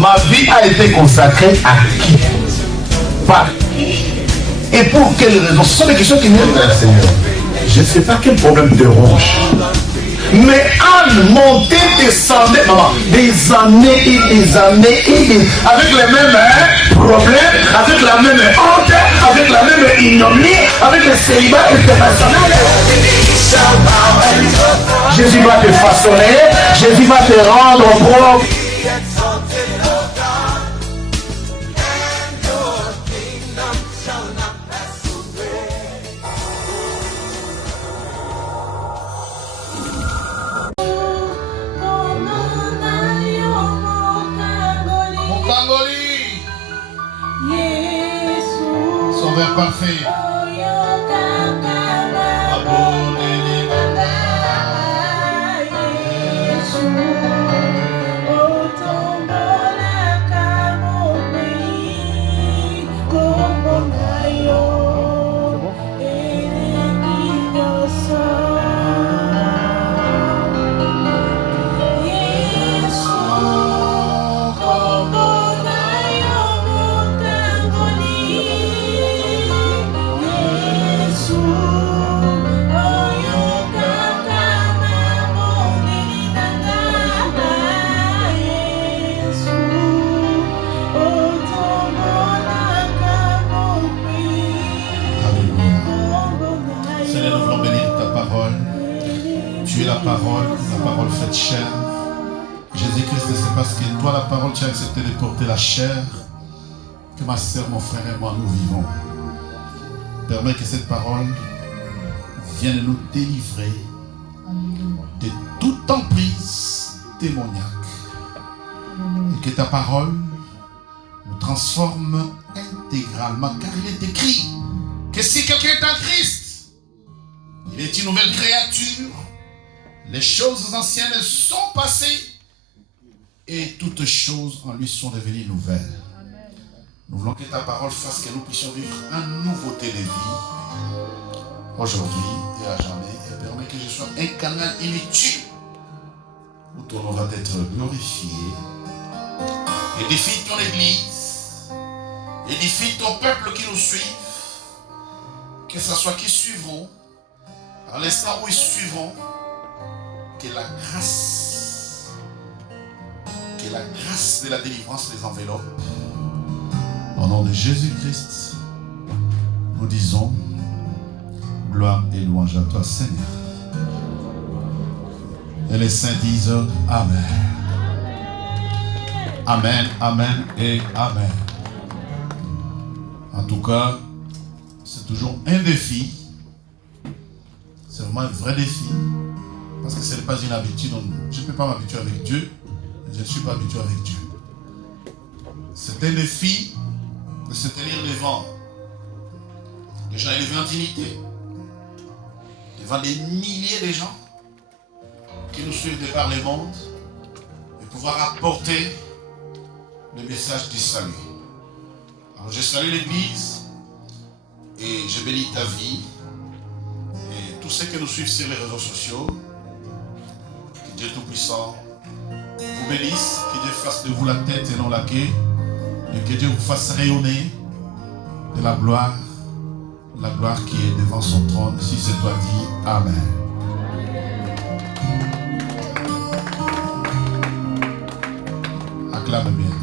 Ma vie a été consacrée à qui? Par qui? Et pour quelles raisons? Ce sont des questions qui viennent vers le Seigneur. Je ne sais pas quel problème te ronge. Mais Anne montait, descendait, maman, des années et des années et des... avec les mêmes problèmes, avec la même honte, avec la même ignominie, avec le célibat international. Jésus va te façonner, Jésus va te rendre propre. Sauveur parfait. La parole faite chair. Jésus-Christ, c'est parce que toi, la parole, tu as accepté de porter la chair que ma soeur, mon frère et moi, nous vivons. Permets que cette parole vienne nous délivrer de toute emprise démoniaque. Et que ta parole nous transforme intégralement. Car il est écrit que si quelqu'un est en Christ, il est une nouvelle créature. Les choses anciennes sont passées et toutes choses en lui sont devenues nouvelles. Nous voulons que ta parole fasse que nous puissions vivre une nouveauté de vie aujourd'hui et à jamais et permet que je sois un canal inutile où ton nom va être glorifié. Édifie ton église, édifie ton peuple qui nous suit, que ce soit qui suivront, à l'instant où ils suivront. Que la grâce de la délivrance les enveloppe. Au nom de Jésus-Christ, nous disons gloire et louange à toi, Seigneur. Et les saints disent Amen. Amen, Amen et Amen. En tout cas, c'est toujours un défi. C'est vraiment un vrai défi. Parce que ce n'est pas une habitude. Je ne peux pas m'habituer avec Dieu. Je ne suis pas habitué avec Dieu. C'est un défi de se tenir devant des gens élevés en dignité, devant des milliers de gens qui nous suivent de par le monde et pouvoir apporter le message du salut. Alors je salue l'Église et je bénis ta vie et tous ceux qui nous suivent sur les réseaux sociaux. Dieu Tout-Puissant vous bénisse, que Dieu fasse de vous la tête et non la queue, et que Dieu vous fasse rayonner de la gloire qui est devant son trône. Si c'est toi, dit Amen. Acclame bien.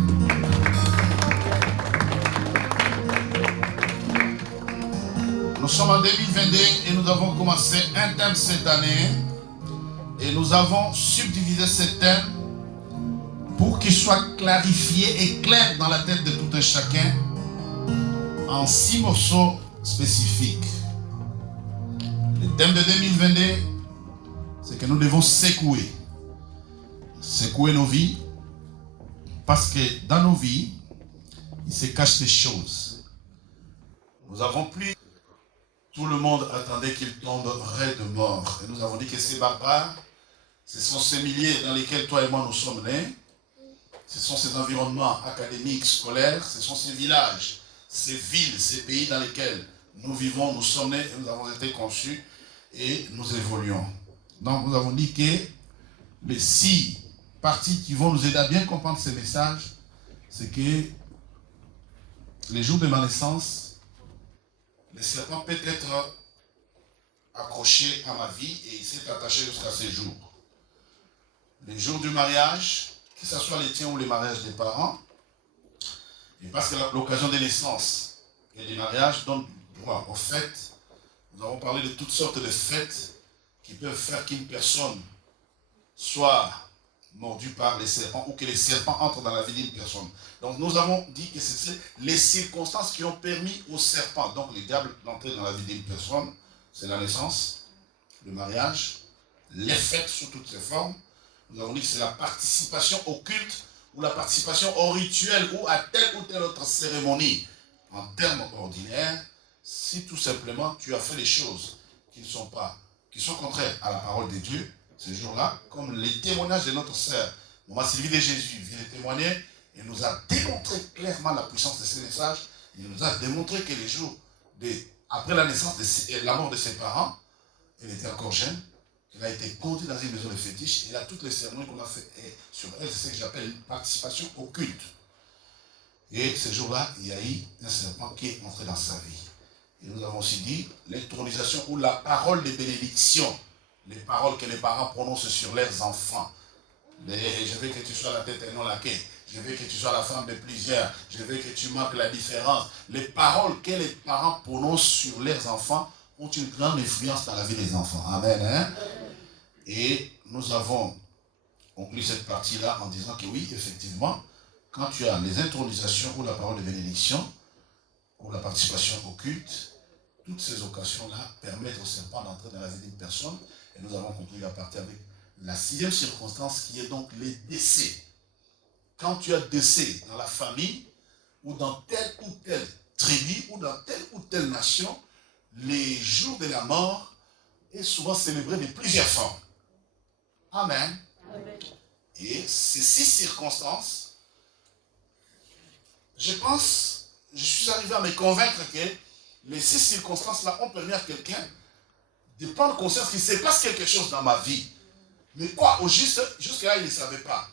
Nous sommes en 2022 et nous avons commencé un thème cette année. Et nous avons subdivisé ce thème pour qu'il soit clarifié et clair dans la tête de tout un chacun en 6 morceaux spécifiques. Le thème de 2022, c'est que nous devons secouer nos vies, parce que dans nos vies, il se cache des choses. Nous avons plus... Tout le monde attendait qu'il tomberait de mort. Et nous avons dit que ces barbares, ce sont ces milliers dans lesquels toi et moi nous sommes nés. Ce sont ces environnements académiques, scolaires, ce sont ces villages, ces villes, ces pays dans lesquels nous vivons, nous sommes nés, et nous avons été conçus et nous évoluons. Donc nous avons dit que les 6 parties qui vont nous aider à bien comprendre ces messages, c'est que les jours de ma naissance, le serpent peut être accroché à ma vie et il s'est attaché jusqu'à ces jours. Les jours du mariage, que ce soit les tiens ou les mariages des parents, et parce que l'occasion des naissances et des mariages donne droit aux fêtes. Nous avons parlé de toutes sortes de fêtes qui peuvent faire qu'une personne soit mordue par les serpents ou que les serpents entrent dans la vie d'une personne. Donc nous avons dit que c'est les circonstances qui ont permis aux serpents, donc les diables, d'entrer dans la vie d'une personne. C'est la naissance, le mariage, les fêtes sous toutes ses formes. Nous avons dit que c'est la participation au culte ou la participation au rituel ou à telle ou telle autre cérémonie. En termes ordinaires, si tout simplement tu as fait des choses qui sont contraires à la parole de Dieu, ces jours-là, comme les témoignages de notre sœur, Maman Sylvie de Jésus, vient de témoigner et nous a démontré clairement la puissance de ces messages. Il nous a démontré que les jours après la naissance et la mort de ses parents, elle était encore jeune, elle a été conduite dans une maison de fétiche, et là, toutes les cérémonies qu'on a fait sur elle, c'est ce que j'appelle une participation au culte. Et ce jour-là, il y a eu un serpent qui est entré dans sa vie. Et nous avons aussi dit l'intronisation ou la parole de bénédiction, les paroles que les parents prononcent sur leurs enfants. Je veux que tu sois la tête et non la queue. Je veux que tu sois la femme de plusieurs. Je veux que tu marques la différence. Les paroles que les parents prononcent sur leurs enfants ont une grande influence dans la vie des enfants. Amen. Hein? Et nous avons conclu cette partie-là en disant que oui, effectivement, quand tu as les intronisations ou la parole de bénédiction, ou la participation au culte, toutes ces occasions-là permettent au serpent d'entrer dans la vie d'une personne. Et nous avons conclu la partie avec la 6e circonstance qui est donc les décès. Quand tu as décès dans la famille, ou dans telle ou telle tribu, ou dans telle ou telle nation, les jours de la mort est souvent célébré de plusieurs formes. Amen. Amen. Et ces 6 circonstances, je suis arrivé à me convaincre que les 6 circonstances-là ont permis à quelqu'un de prendre conscience qu'il se passe quelque chose dans ma vie. Mais quoi, au juste, jusqu'à là, il ne savait pas.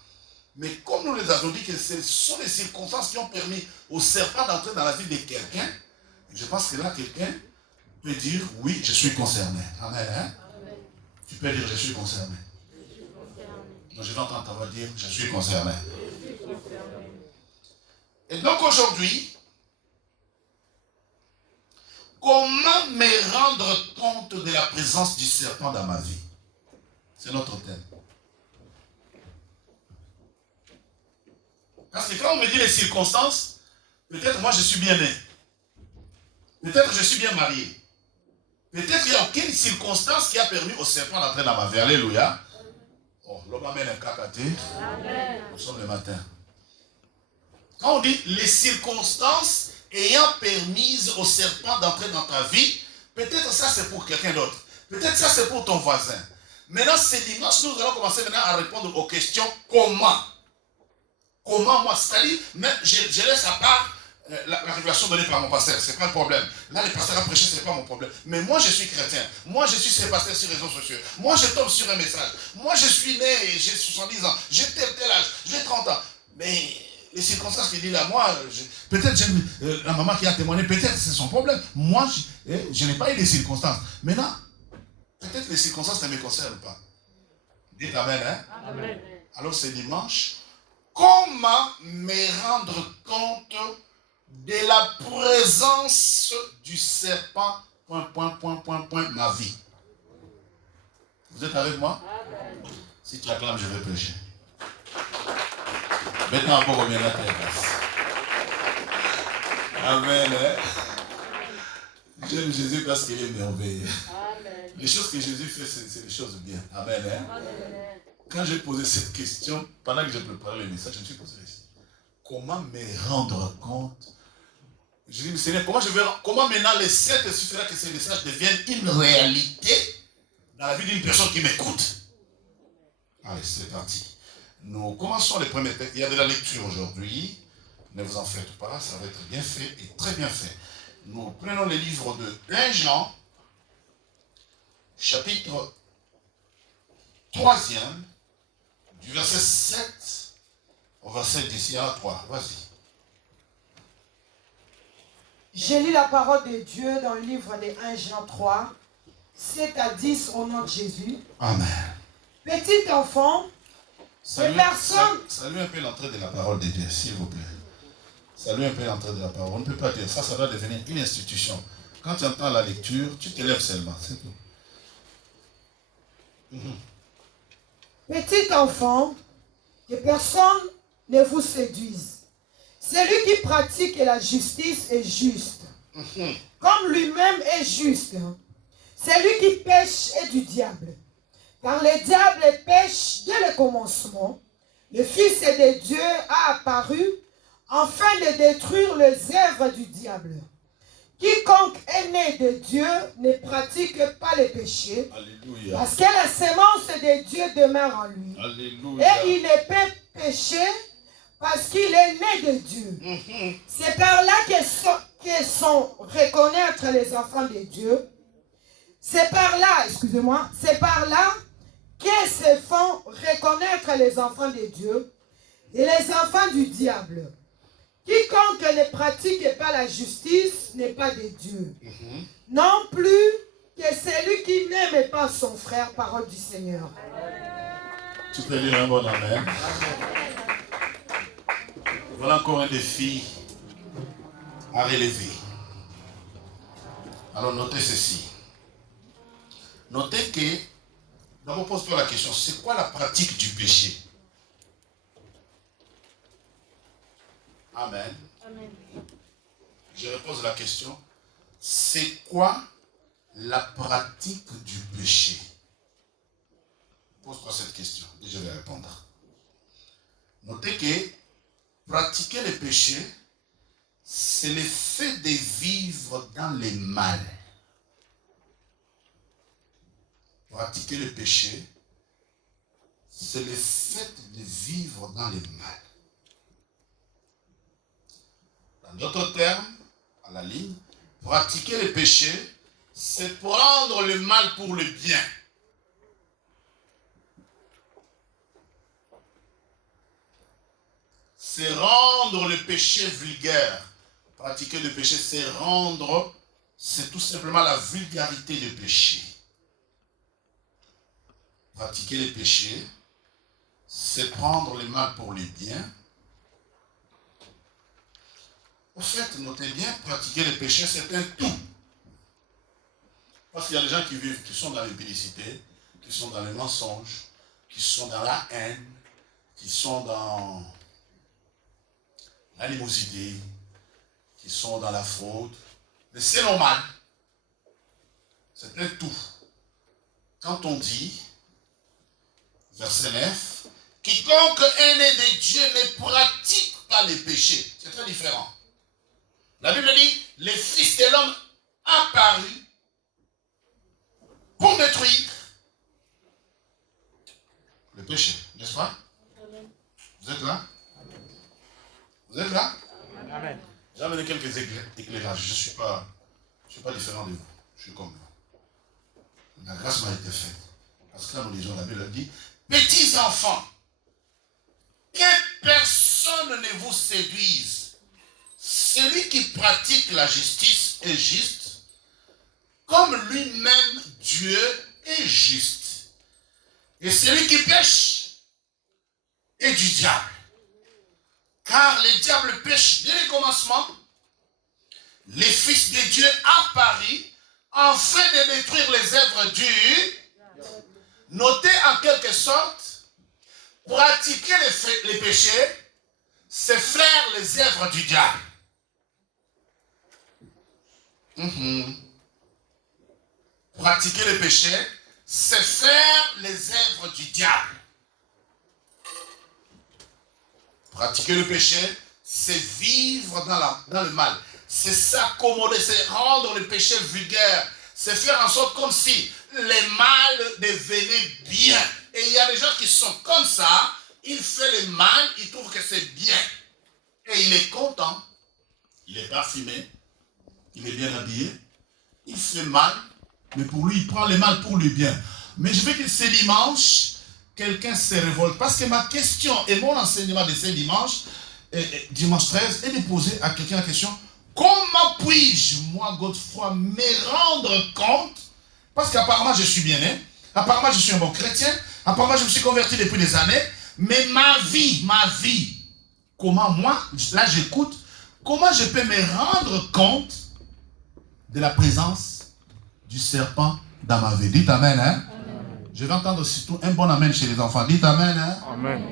Mais comme nous les avons dit que ce sont les circonstances qui ont permis au serpent d'entrer dans la vie de quelqu'un, je pense que là, quelqu'un peut dire, oui, je suis concerné. Amen. Hein? Amen. Tu peux dire, je suis concerné. Donc, je vais entendre ta voix dire, je suis concerné. Et donc aujourd'hui, comment me rendre compte de la présence du serpent dans ma vie? C'est notre thème. Parce que quand on me dit les circonstances, peut-être moi je suis bien né. Peut-être je suis bien marié. Peut-être qu'il n'y a aucune circonstance qui a permis au serpent d'entrer dans ma vie. Alléluia. Oh, l'homme amène un cacaté. Nous sommes le matin. Quand on dit les circonstances ayant permis au serpent d'entrer dans ta vie, peut-être ça c'est pour quelqu'un d'autre. Peut-être ça c'est pour ton voisin. Maintenant, ce dimanche, nous allons commencer maintenant à répondre aux questions comment. Comment moi, c'est-à-dire, je laisse à part la révélation donnée par mon pasteur, c'est pas le problème. Là, le pasteur a prêché, c'est pas mon problème. Mais moi, je suis chrétien. Moi, je suis ce pasteur sur les réseaux sociaux. Moi, je tombe sur un message. Moi, je suis né, j'ai 70 ans, j'ai tel âge, j'ai 30 ans. Mais les circonstances qu'il dit là, moi, peut-être la maman qui a témoigné, peut-être c'est son problème. Moi, je n'ai pas eu les circonstances. Maintenant, peut-être les circonstances ne me concernent pas. Dites Amen, hein? Amen. Alors, c'est dimanche. Comment me rendre compte de la présence du serpent, ma vie? Vous êtes avec moi? Amen. Si tu acclames, je vais prêcher. Maintenant, on revient à ta place. Amen. J'aime Jésus parce qu'il est merveilleux. Amen. Les choses que Jésus fait, c'est des choses bien. Amen. Amen. Quand j'ai posé cette question, pendant que j'ai préparé le message, je me suis posé la question. Comment me rendre compte? Je dis, Seigneur, comment maintenant les 7 suffira que ces messages deviennent une réalité dans la vie d'une personne qui m'écoute? Allez, c'est parti. Nous commençons les premiers textes. Il y a de la lecture aujourd'hui. Ne vous en faites pas, ça va être bien fait et très bien fait. Nous prenons les livres de 1 Jean, chapitre 3e, du verset 7 au verset 10, il y en a 3. Vas-y. Je lis la parole de Dieu dans le livre de 1 Jean 3, 7 à 10 au nom de Jésus. Amen. Petit enfant, Salut un peu l'entrée de la parole de Dieu, s'il vous plaît. Salut un peu l'entrée de la parole. On ne peut pas dire ça, ça doit devenir une institution. Quand tu entends la lecture, tu te lèves seulement, c'est tout. Petit enfant, que personne ne vous séduise. Celui qui pratique la justice est juste, comme lui-même est juste. Celui qui pêche est du diable, car le diable pêche dès le commencement. Le Fils de Dieu a apparu afin de détruire les œuvres du diable. Quiconque est né de Dieu ne pratique pas le péché, Alléluia. parce que la semence de Dieu demeure en lui. Alléluia. Et il ne peut pécher parce qu'il est né de Dieu. C'est par là que sont reconnaître les enfants de Dieu. C'est par là, c'est par là que se font reconnaître les enfants de Dieu et les enfants du diable. Quiconque ne pratique pas la justice n'est pas de Dieu. Non plus que celui qui n'aime pas son frère, parole du Seigneur. Tu peux dire un bon amen. Voilà encore un défi à relever. Alors notez ceci. Notez que, d'abord pose-toi la question, c'est quoi la pratique du péché? Amen. Amen. Je repose la question, c'est quoi la pratique du péché? Pose-toi cette question et je vais répondre. Notez que pratiquer le péché, c'est le fait de vivre dans le mal. Pratiquer le péché, c'est le fait de vivre dans le mal. Dans d'autres termes, à la ligne, pratiquer le péché, c'est prendre le mal pour le bien. C'est rendre le péché vulgaire. Pratiquer le péché, c'est tout simplement la vulgarité du péché. Pratiquer le péché, c'est prendre le mal pour le bien. Au fait, notez bien, pratiquer le péché, c'est un tout. Parce qu'il y a des gens qui sont dans l'impudicité, qui sont dans le mensonge, qui sont dans la haine, qui sont dans l'animosité, qui sont dans la fraude. Mais c'est normal. C'est un tout. Quand on dit, verset 9, quiconque est né de Dieu ne pratique pas les péchés. C'est très différent. La Bible dit, le Fils de l'homme apparu pour détruire le péché. N'est-ce pas? Amen. Vous êtes là? Vous êtes là? Amen. J'ai amené quelques éclairages. Je ne suis pas différent de vous. Je suis comme vous. La grâce m'a été faite. Parce que là, nous lisons la Bible, elle dit, petits enfants, que personne ne vous séduise. Celui qui pratique la justice est juste, comme lui-même Dieu est juste. Et celui qui pêche est du diable. Car le diable pêche dès le commencement. Le Fils de Dieu apparut afin de détruire les œuvres du. Notez en quelque sorte, pratiquer les péchés, c'est faire les œuvres du diable. Pratiquer le péché, c'est faire les œuvres du diable. Pratiquer le péché, c'est vivre dans le mal. C'est s'accommoder, c'est rendre le péché vulgaire. C'est faire en sorte comme si le mal devenait bien. Et il y a des gens qui sont comme ça, il fait le mal, il trouve que c'est bien. Et il est content. Il est parfumé. Il est bien habillé. Il fait mal. Mais pour lui, il prend le mal pour le bien. Mais je veux que ce dimanche, quelqu'un se révolte. Parce que ma question et mon enseignement de ce dimanche 13, est de poser à quelqu'un la question, comment puis-je, moi, Godefroy, me rendre compte, parce qu'apparemment je suis bien né, apparemment je suis un bon chrétien, apparemment je me suis converti depuis des années, mais ma vie, comment moi, là j'écoute, comment je peux me rendre compte de la présence du serpent dans ma vie. Dites amen, hein? Amen. Je vais entendre surtout un bon amen chez les enfants. Dites amen, hein? Amen.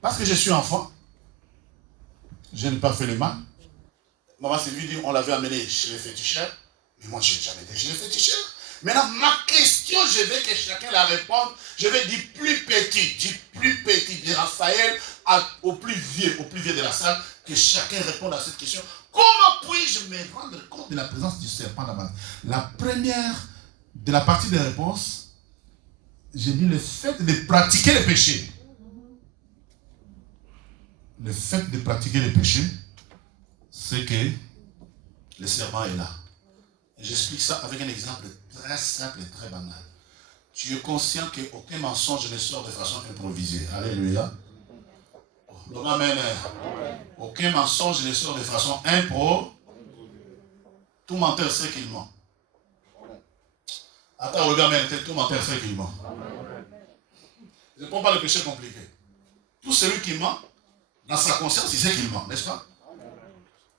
Parce que je suis enfant, je n'ai pas fait le mal. Maman s'est dit, on l'avait amené chez les féticheurs, mais moi je n'ai jamais été chez les féticheurs. Maintenant, ma question, je veux que chacun la réponde. Je vais du plus petit, de Raphaël au plus vieux de la salle, que chacun réponde à cette question. Comment puis-je me rendre compte de la présence du serpent dans ma vie? La première de la partie des réponses, j'ai dit le fait de pratiquer le péché. Le fait de pratiquer le péché, c'est que le serpent est là. Et j'explique ça avec un exemple très simple et très banal. Tu es conscient qu'aucun mensonge ne sort de façon improvisée. Alléluia. Donc, amen. Aucun mensonge ne sort de façon improvisée. Tout menteur sait qu'il ment. Attends, regarde, tout menteur sait qu'il ment. Je ne prends pas le péché compliqué. Tout celui qui ment, dans sa conscience, il sait qu'il ment, n'est-ce pas?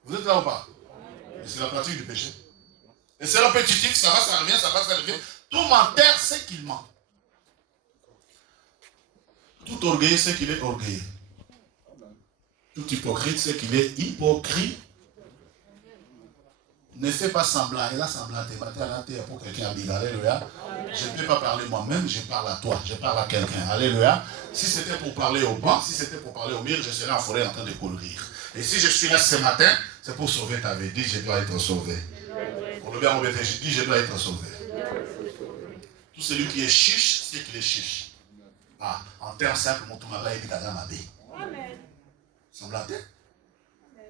Vous êtes là ou pas? Et c'est la pratique du péché. Et c'est répétitif, ça va, ça revient, ça va, ça revient. Tout menteur sait qu'il ment. Tout orgueilleux sait qu'il est orgueilleux. Tout hypocrite sait qu'il est hypocrite. Ne fais pas semblant. Et là, semblant, pour quelqu'un à dire, alléluia. Je ne peux pas parler moi-même, je parle à toi, je parle à quelqu'un. Alléluia. Si c'était pour parler au banc, si c'était pour parler au mur, je serais en forêt en train de courir. Et si je suis là ce matin, c'est pour sauver ta vie. Dis, je dois être sauvé. Pour le bien, on je dis, je dois être sauvé. Tout celui qui est chiche, c'est qu'il est chiche. Ah, en termes simples, mon toumaba est dans ma vie. Semble-t-il.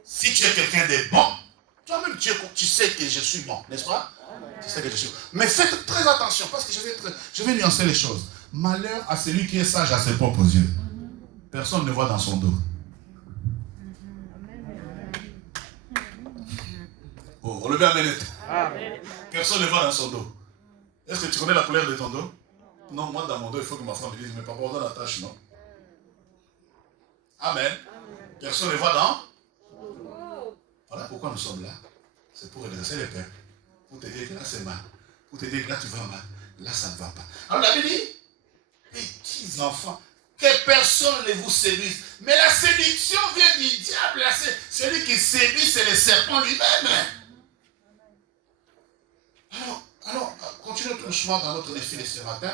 Si tu es quelqu'un de bon, toi-même tu sais que je suis bon, n'est-ce pas? Tu sais que je suis bon. Mais faites très attention, parce que je vais nuancer les choses. Malheur à celui qui est sage à ses propres yeux. Personne ne voit dans son dos. Oh, relevez la manette. Personne ne voit dans son dos. Est-ce que tu connais la couleur de ton dos? Non, moi dans mon dos, il faut que ma femme me dise, mais papa, on a la tâche, non? Amen. Personne ne voit dans. Voilà pourquoi nous sommes là. C'est pour redresser les peuples. Pour te dire que là c'est mal. Pour te dire que là tu vas mal. Là ça ne va pas. Alors la Bible dit, petits enfants, que personne ne vous séduise. Mais la séduction vient du diable. Celui qui séduit, c'est le serpent lui-même. Alors, continuons tout doucement dans notre défi de ce matin.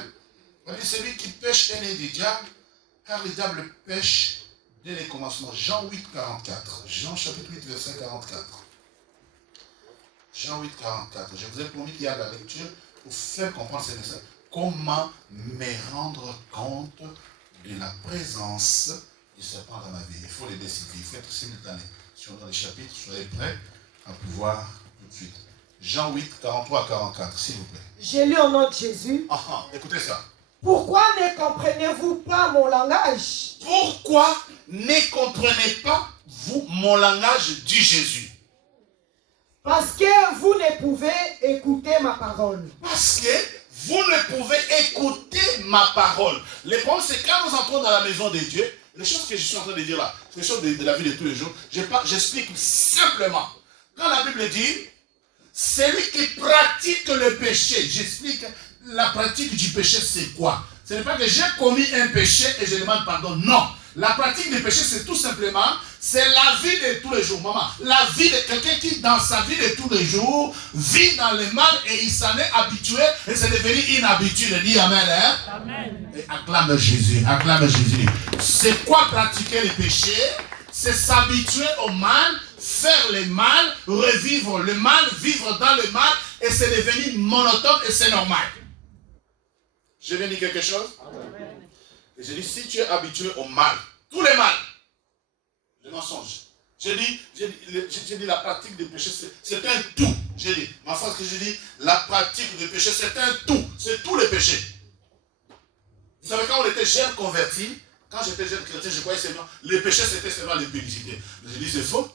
On dit, celui qui pêche est né du diable, car le diable pêche dès le commencement. Jean 8, 44. Jean chapitre 8, verset 44. Jean 8, 44. Je vous ai promis qu'il y a la lecture pour faire comprendre ce message. Comment me rendre compte de la présence du serpent dans ma vie? Il faut les décider, il faut être simultané. Si on a les chapitres, soyez prêts à pouvoir tout de suite. Jean 8, 43 à 44, s'il vous plaît. J'ai lu au nom de Jésus. Écoutez ça. Pourquoi ne comprenez-vous pas mon langage? Pourquoi ne comprenez pas vous mon langage, dit Jésus? Parce que vous ne pouvez écouter ma parole. Parce que vous ne pouvez écouter ma parole. Le problème, c'est quand nous entrons dans la maison de Dieu, les choses que je suis en train de dire là, c'est les choses de la vie de tous les jours, j'explique simplement. Quand la Bible dit, celui qui pratique le péché, j'explique, la pratique du péché, c'est quoi? Ce n'est pas que j'ai commis un péché et je demande pardon. Non. La pratique du péché, c'est tout simplement, c'est la vie de tous les jours. Maman, la vie de quelqu'un qui, dans sa vie de tous les jours, vit dans le mal et il s'en est habitué et c'est devenu une habitude. Dis amen, hein? Amen. Et acclame Jésus, acclame Jésus. C'est quoi pratiquer le péché? C'est s'habituer au mal, faire le mal, revivre le mal, vivre dans le mal et c'est devenu monotone et c'est normal. Je viens dire quelque chose? Amen. Et je dis, si tu es habitué au mal, tous les mal, le mensonge, j'ai dit la pratique du péché, c'est un tout. J'ai dit, ma phrase que j'ai dit, la pratique du péché, c'est un tout. C'est tous les péchés. Vous savez, quand on était jeune converti, quand j'étais jeune chrétien, je croyais seulement, les péchés c'était seulement les publicités. J'ai dit c'est faux.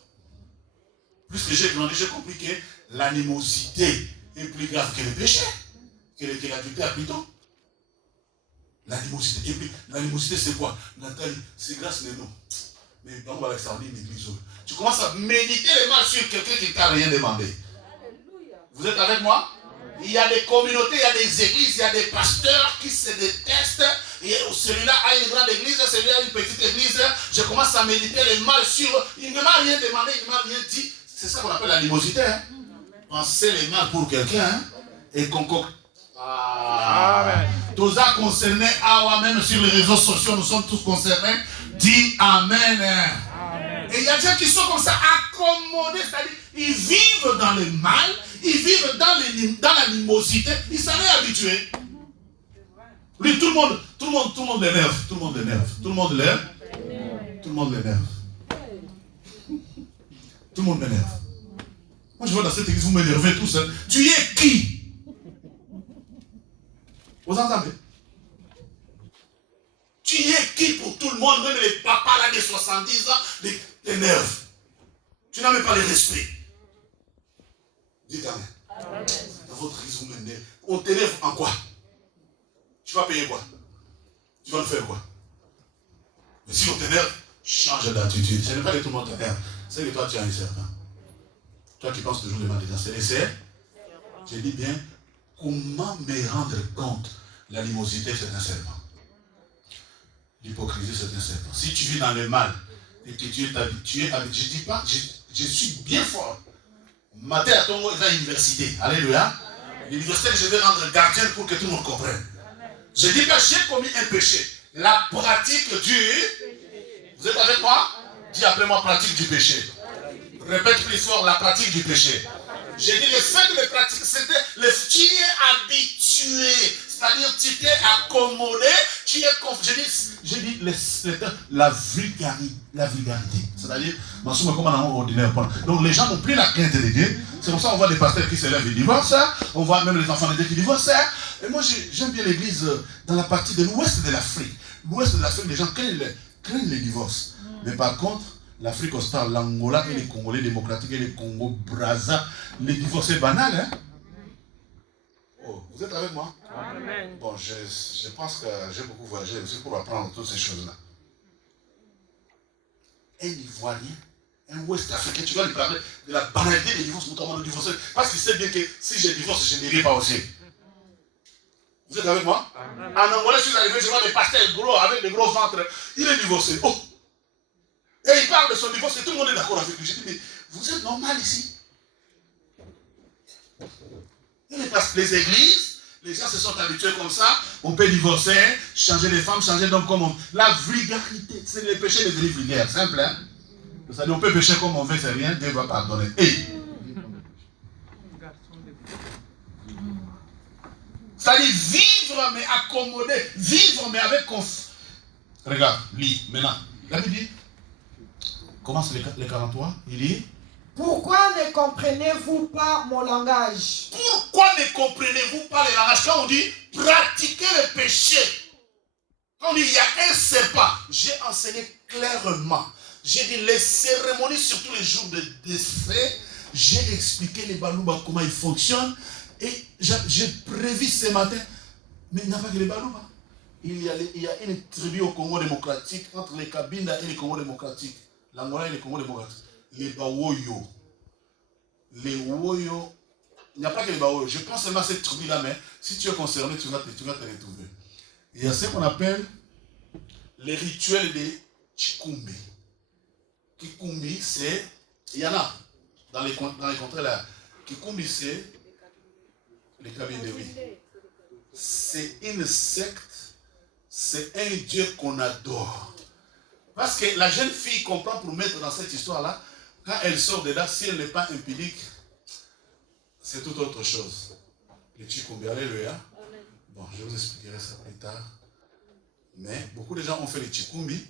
Plus que j'ai grandi, j'ai compris que l'animosité est plus grave que le péché, que l'adultère plutôt. L'animosité. Et puis, l'animosité c'est quoi? Nathalie, c'est grâce à nous. Mais on va la sarder une église. Tu commences à méditer le mal sur quelqu'un qui ne t'a rien demandé. Vous êtes avec moi? Il y a des communautés, il y a des églises, il y a des pasteurs qui se détestent. Et celui-là a une grande église, celui-là a une petite église. Je commence à méditer le mal sur eux. Il ne m'a rien demandé, il ne m'a rien dit. C'est ça qu'on appelle l'animosité. Hein? Penser le mal pour quelqu'un hein? Et concocter. Tous ça concerné, même sur les réseaux sociaux, nous sommes tous concernés. Dis Amen. Et il y a des gens qui sont comme ça, accommodés, c'est-à-dire, ils vivent dans le mal, ils vivent dans l'animosité, ils s'en sont habitués. Oui, tout le monde l'énerve, tout le monde l'énerve, tout le monde l'énerve, tout le monde l'énerve. Tout le monde m'énerve. Moi je vois dans cette église, vous m'énervez tous. Hein. Tu es qui? Vous entendez? Tu es qui pour tout le monde? Même les papas là de 70 ans t'énervent. Tu n'as même pas le respect. Dites Amen. Dans votre église, vous m'énervez. On t'énerve en quoi? Tu vas payer quoi? Tu vas le faire quoi? Mais si on t'énerve, change d'attitude. Ce n'est pas que tout le monde t'énerve. C'est que toi tu as un serpent. Toi qui penses toujours de mal des gens. C'est les serpents. J'ai dit bien, comment me rendre compte? L'animosité c'est un serpent. L'hypocrisie c'est un serpent. Si tu vis dans le mal et que tu es habitué, je ne dis pas, je suis bien fort. Matin à Tongo est à l'université. Alléluia. L'université, je vais rendre gardien pour que tout le monde comprenne. Je dis pas j'ai commis un péché. La pratique du... Vous êtes avec moi? Dis après moi pratique du péché. Répète plus fort la pratique du péché. J'ai dit le fait de le pratiquer, c'était le tu es habitué. C'est-à-dire tu t'es accommodé, tu es j'ai dit la vulgarité. C'est-à-dire, ordinaire. Donc les gens n'ont plus la crainte de Dieu. C'est pour ça qu'on voit des pasteurs qui se lèvent et divorcent. On voit même les enfants de Dieu qui divorcent. Et moi j'aime bien l'église dans la partie de l'ouest de l'Afrique. L'ouest de l'Afrique, les gens craignent les divorces. Mais par contre, l'Afrique austale, l'Angola et les Congolais démocratiques et les Congo-Brazza, les divorces c'est banal, hein? Oh, vous êtes avec moi? Amen. Bon, je pense que j'ai beaucoup voyagé aussi pour apprendre toutes ces choses-là. Un Ivoirien, un Ouest africain, tu vas lui parler de la banalité des divorces, notamment de divorcer, parce qu'il sait bien que si je divorce, je n'irai pas aussi. Vous êtes avec moi? Amen. En Angola, je suis arrivé, je vois des pasteurs gros avec des gros ventres. Il est divorcé. Oh! Et il parle de son divorce et tout le monde est d'accord avec lui. Je dis, mais vous êtes normal ici? Les églises, les gens se sont habitués comme ça. On peut divorcer, changer les femmes, changer d'homme comme on veut. La vulgarité, c'est le péché de devenir vulgaire. Simple, hein? C'est-à-dire, on peut pécher comme on veut, c'est rien, Dieu va pardonner. Hey. C'est-à-dire vivre mais accommodé, vivre mais avec confiance. Regarde, lis maintenant. La Bible dit, commence les 43, il dit. Pourquoi ne comprenez-vous pas mon langage? Pourquoi ne comprenez-vous pas le langage? Quand on dit pratiquer le péché, quand on dit il y a un serpent, j'ai enseigné clairement. J'ai dit les cérémonies, surtout les jours de décès, j'ai expliqué les balouba comment ils fonctionnent. Et j'ai prévu ce matin, mais il n'y a pas que les balouba. Il y a une tribu au Congo démocratique, entre les Kabinda et les Congo démocratiques. L'Angola et les Congo démocratiques. Les Bawoyo. Les Woyo. Il n'y a pas que les Bawoyo. Je pense seulement à cette tribu-là, mais si tu es concerné, tu vas te retrouver. Il y a ce qu'on appelle les rituels de Chikumbi. Kikumbi, c'est... Il y en a dans les contrées là. Kikumbi, c'est... Les Kabinda, oui. C'est une secte. C'est un dieu qu'on adore. Parce que la jeune fille comprend pour mettre dans cette histoire-là, quand elle sort de là, si elle n'est pas impudique, c'est tout autre chose. Le Chikumbi, alléluia. Bon, je vous expliquerai ça plus tard. Mais beaucoup de gens ont fait le Chikumbi.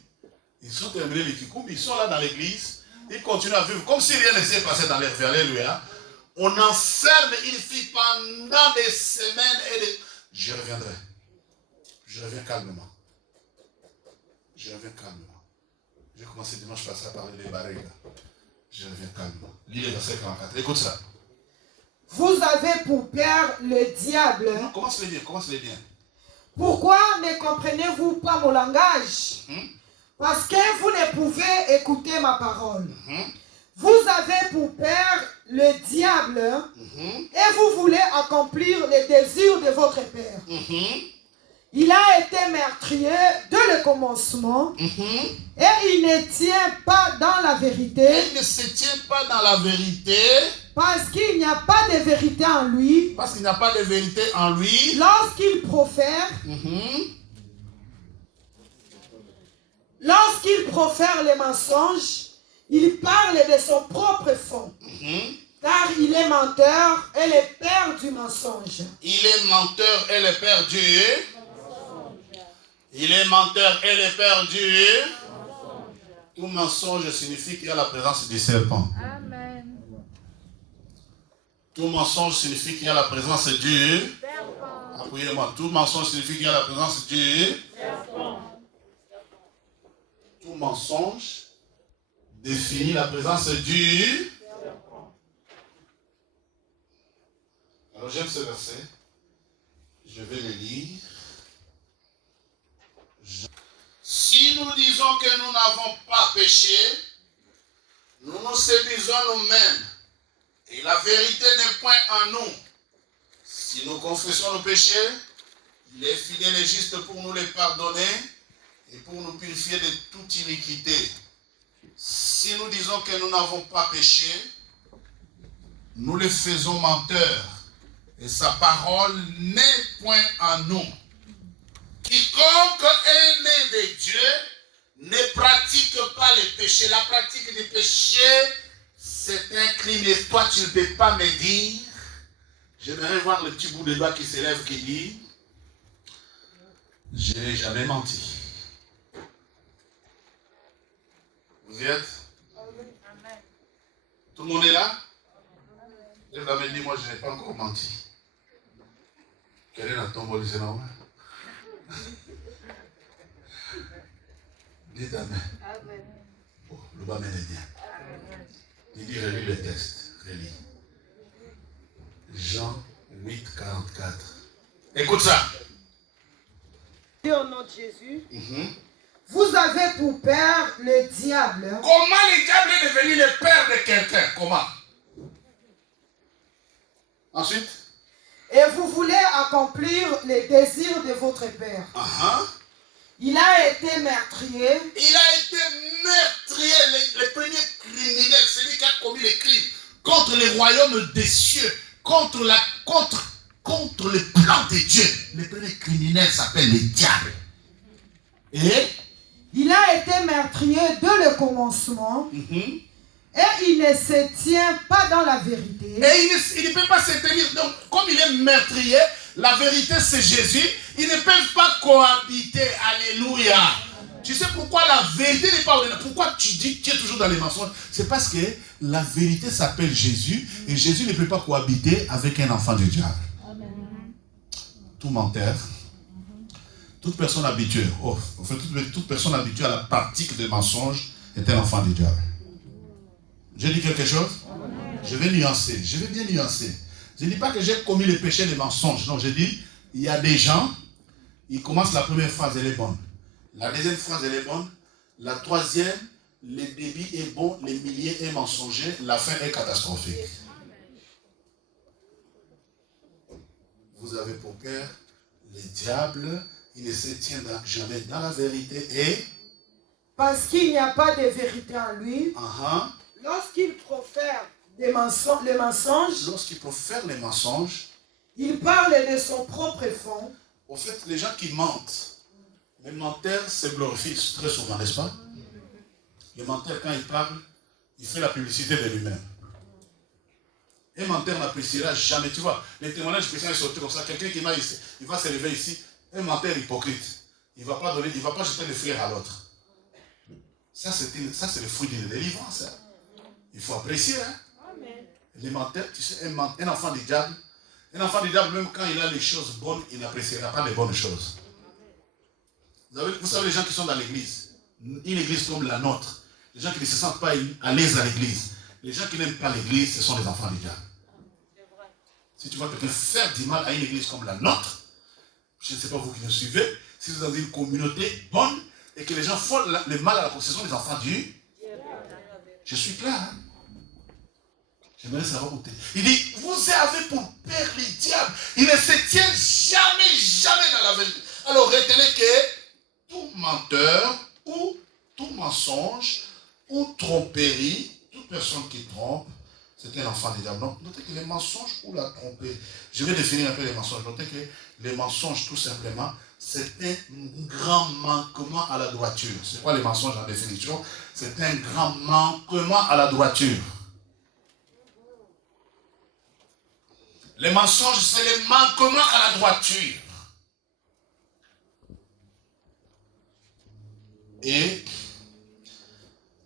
Ils sont terminés les Chikumbi. Ils sont là dans l'église. Ils continuent à vivre comme si rien ne s'est passé dans leur vie. Alléluia. On enferme une fille pendant des semaines et des... Je reviendrai. Je reviens calmement. Je reviens calmement. J'ai commencé dimanche passé à parler des barils. Je reviens calmement. Lis le verset 44. Écoute ça. Vous avez pour père le diable. Non, commence-les bien, commence-les bien. Pourquoi ne comprenez-vous pas mon langage? Parce que vous ne pouvez écouter ma parole. Vous avez pour père le diable et vous voulez accomplir les désirs de votre père. Il a été meurtrier dès le commencement et il ne tient pas dans la vérité. Il ne se tient pas dans la vérité. Parce qu'il n'y a pas de vérité en lui. Parce qu'il n'y a pas de vérité en lui. Lorsqu'il profère, les mensonges, il parle de son propre fond. Car il est menteur et le père du mensonge. Il est menteur et le père du. Il est menteur et le père du. Tout mensonge signifie qu'il y a la présence du serpent. Amen. Tout mensonge signifie qu'il y a la présence du. Appuyez-moi. Tout mensonge signifie qu'il y a la présence du. Tout mensonge définit la présence du. Alors j'aime ce verset. Je vais le lire. Si nous disons que nous n'avons pas péché, nous nous séduisons nous-mêmes. Et la vérité n'est point en nous. Si nous confessons nos péchés, il est fidèle et juste pour nous les pardonner et pour nous purifier de toute iniquité. Si nous disons que nous n'avons pas péché, nous les faisons menteurs et sa parole n'est point en nous. Quiconque est né de Dieu ne pratique pas les péchés. La pratique des péchés, c'est un crime. Et toi, tu ne peux pas me dire. J'aimerais voir le petit bout de doigt qui s'élève qui dit: je n'ai jamais menti. Vous y êtes? Amen. Tout le monde est là? Je vais me dire, moi, je n'ai pas encore menti. Quelle est la tombe du Seigneur? Dites Amen. Oh, le bas m'aide bien. Il dit, relis le texte. Relis. Jean 8, 44. Écoute ça. Au nom de Jésus, vous avez pour père le diable. Comment le diable est devenu le père de quelqu'un? Comment? Ensuite? Et vous voulez accomplir les désirs de votre père. Il a été meurtrier. Il a été meurtrier, le premier criminel, celui qui a commis les crimes contre les royaumes des cieux, contre le plan de Dieu. Le premier criminel s'appelle le diable. Et il a été meurtrier dès le commencement. Et il ne se tient pas dans la vérité. Et il ne peut pas se tenir. Donc, comme il est meurtrier, la vérité c'est Jésus. Ils ne peuvent pas cohabiter. Alléluia. Tu sais pourquoi la vérité n'est pas ordonnée? Pourquoi tu dis que tu es toujours dans les mensonges? C'est parce que la vérité s'appelle Jésus. Et Jésus ne peut pas cohabiter avec un enfant du diable. Tout menteur. Toute personne habituée. Toute personne habituée à la pratique des mensonges est un enfant du diable. J'ai dit quelque chose? Je vais nuancer. Je vais bien nuancer. Je ne dis pas que j'ai commis le péché des mensonges. Non, je dis, il y a des gens, ils commencent la première phrase, elle est bonne. La deuxième phrase, elle est bonne. La troisième, le débit est bon, le milieu est mensonger, la fin est catastrophique. Vous avez pour père le diable, il ne se tient jamais dans la vérité et... Parce qu'il n'y a pas de vérité en lui. Lorsqu'il profère les mensonges, les mensonges, il parle de son propre fond. Au fait, les gens qui mentent, les menteurs se glorifient très souvent, n'est-ce pas? Le menteur, quand il parle, il fait la publicité de lui-même. Un menteur n'appréciera jamais, tu vois, les témoignages chrétiens sont comme ça. Quelqu'un qui m'a ici, il va se lever ici, un menteur hypocrite. Il ne va pas jeter le frère à l'autre. Ça, c'est le fruit d'une délivrance. Hein. Il faut apprécier. Hein? Les menteurs, tu sais, un enfant du diable, même quand il a les choses bonnes, il n'appréciera pas les bonnes choses. Vous savez, les gens qui sont dans l'église, une église comme la nôtre, les gens qui ne se sentent pas à l'aise à l'église, les gens qui n'aiment pas l'église, ce sont les enfants du diable. Si tu vois quelqu'un faire du mal à une église comme la nôtre, je ne sais pas vous qui nous suivez, si vous avez une communauté bonne et que les gens font le mal à la possession des enfants du diable. Je suis clair. Hein? J'aimerais savoir où tu es. Il dit, vous avez pour père les diables. Il ne se tient jamais dans la vérité. Alors retenez que tout menteur ou tout mensonge ou tromperie, toute personne qui trompe, c'est un enfant du diable. Donc, notez que les mensonges ou la tromperie, je vais définir un peu les mensonges. Notez que les mensonges, tout simplement, c'est un grand manquement à la droiture. C'est quoi les mensonges en définition? C'est un grand manquement à la droiture. Les mensonges, c'est le manquement à la droiture. Et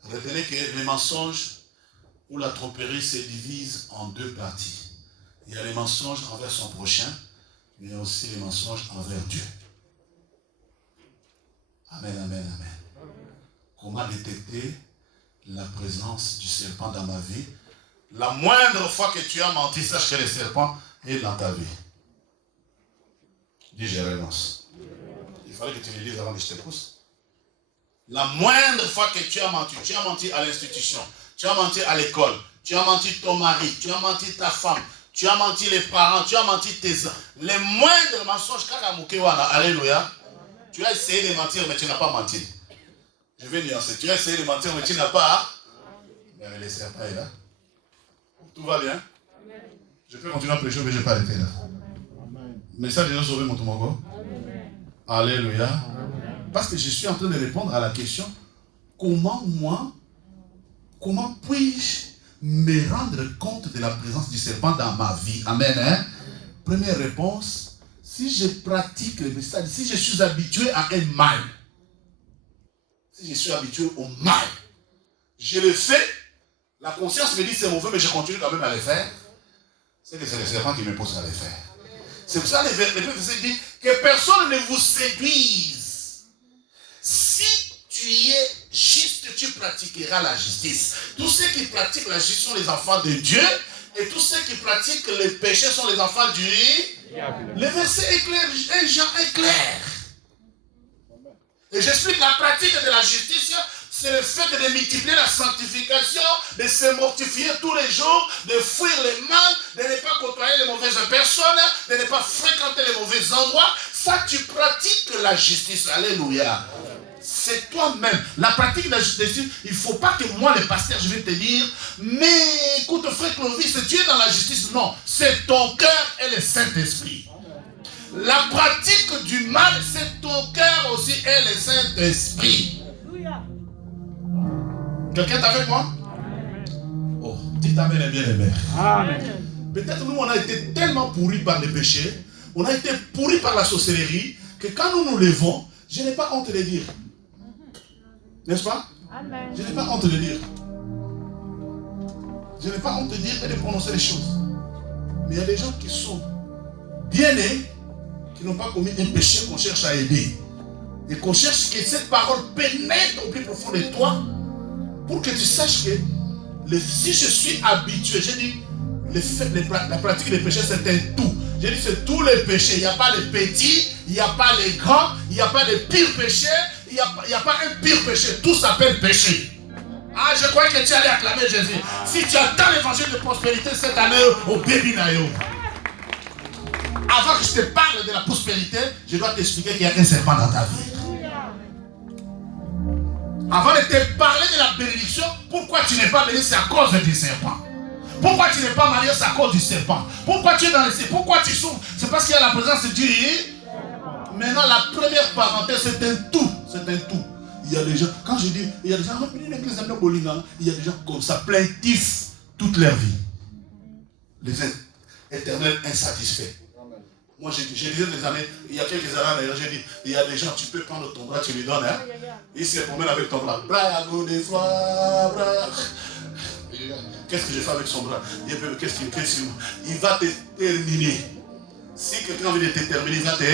retenez que les mensonges ou la tromperie se divisent en deux parties. Il y a les mensonges envers son prochain, mais il y a aussi les mensonges envers Dieu. Amen, amen, amen. Comment détecter la présence du serpent dans ma vie? La moindre fois que tu as menti, sache que le serpent est dans ta vie. Dis, je renonce. Il fallait que tu le dises avant que je te pousse. La moindre fois que tu as menti à l'institution, tu as menti à l'école, tu as menti ton mari, tu as menti ta femme, tu as menti les parents, tu as menti tes enfants. Les moindres mensonges, alléluia, tu as essayé de mentir, mais tu n'as pas menti. Je vais nuancer. Tu as essayé de mentir, mais tu n'as pas. Mais le serpent est là. Tout va bien? Je peux continuer à prêcher, mais je n'ai pas arrêté là. Mais ça, déjà sauvé mon tomago. Alléluia. Parce que je suis en train de répondre à la question, comment puis-je me rendre compte de la présence du serpent dans ma vie? Amen. Hein? Première réponse, si je pratique le message, si je suis habitué à un mal, si je suis habitué au mal, je le fais, la conscience me dit c'est mauvais, mais je continue quand même à le faire, c'est que c'est le serpent qui me pousse à le faire. C'est pour ça que le verset dit que personne ne vous séduise. Si tu es juste, tu pratiqueras la justice. Tous ceux qui pratiquent la justice sont les enfants de Dieu, et tous ceux qui pratiquent le péché sont les enfants du diable. Le verset est clair, un Jean est clair. Et j'explique la pratique de la justice, c'est le fait de multiplier la sanctification, de se mortifier tous les jours, de fuir le mal, de ne pas côtoyer les mauvaises personnes, de ne pas fréquenter les mauvais endroits. Ça, tu pratiques la justice. Alléluia. C'est toi-même. La pratique de la justice, il ne faut pas que moi, le pasteur, je vais te dire, mais écoute, frère Clovis, tu es dans la justice. Non, c'est ton cœur et le Saint-Esprit. La pratique du mal, c'est ton cœur aussi et le Saint-Esprit. Quelqu'un est avec moi? Oh, dites amen et bien aimé. Peut-être nous, on a été tellement pourris par les péchés, on a été pourris par la sorcellerie, que quand nous nous levons, je n'ai pas honte de le dire. N'est-ce pas? Amen. Je n'ai pas honte de le dire. Je n'ai pas honte de dire et de prononcer les choses. Mais il y a des gens qui sont bien nés, qui n'ont pas commis un péché qu'on cherche à aider. Et qu'on cherche que cette parole pénètre au plus profond de toi, pour que tu saches que si je suis habitué, j'ai dit, la pratique des péchés, c'est un tout. J'ai dit, c'est tous les péchés. Il n'y a pas les petits, il n'y a pas les grands, il n'y a pas de pires péchés, il n'y a pas un pire péché. Tout s'appelle péché. Ah, je croyais que tu allais acclamer Jésus. Si tu attends l'évangile de prospérité cette année au Bébinayo, avant que je te parle de la prospérité, je dois t'expliquer qu'il y a un serpent dans ta vie. Avant de te parler de la bénédiction, pourquoi tu n'es pas béni, c'est à cause du serpent. Pourquoi tu n'es pas marié, c'est à cause du serpent. Pourquoi tu es dans le serpent, pourquoi tu souffres, c'est parce qu'il y a la présence de Dieu. Maintenant, la première parenthèse, c'est un tout. C'est un tout. Il y a des gens, quand je dis, il y a des gens, il y a des gens comme ça, plaintifs toute leur vie. Les éternels insatisfaits. Moi, je disais des années, il y a quelques années d'ailleurs, j'ai dit, il y a des gens, tu peux prendre ton bras, tu lui donnes, hein. Il se promène avec ton bras. Qu'est-ce que je fais avec son bras? Il va te terminer. Si quelqu'un veut te terminer, il va te...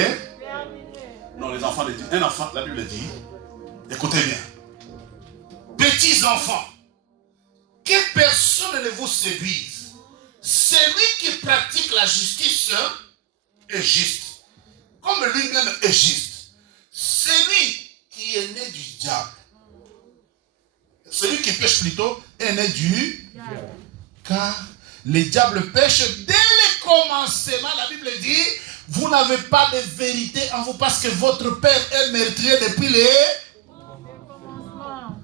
Non, les enfants, un enfant, la Bible dit, écoutez bien, petits enfants, que personne ne vous séduise. Celui qui pratique la justice est juste, comme lui-même est juste. Celui qui est né du diable, celui qui pêche plutôt, est né du diable. Car les diables pêchent dès le commencement. La Bible dit, vous n'avez pas de vérité en vous parce que votre père est meurtrier depuis les commencements.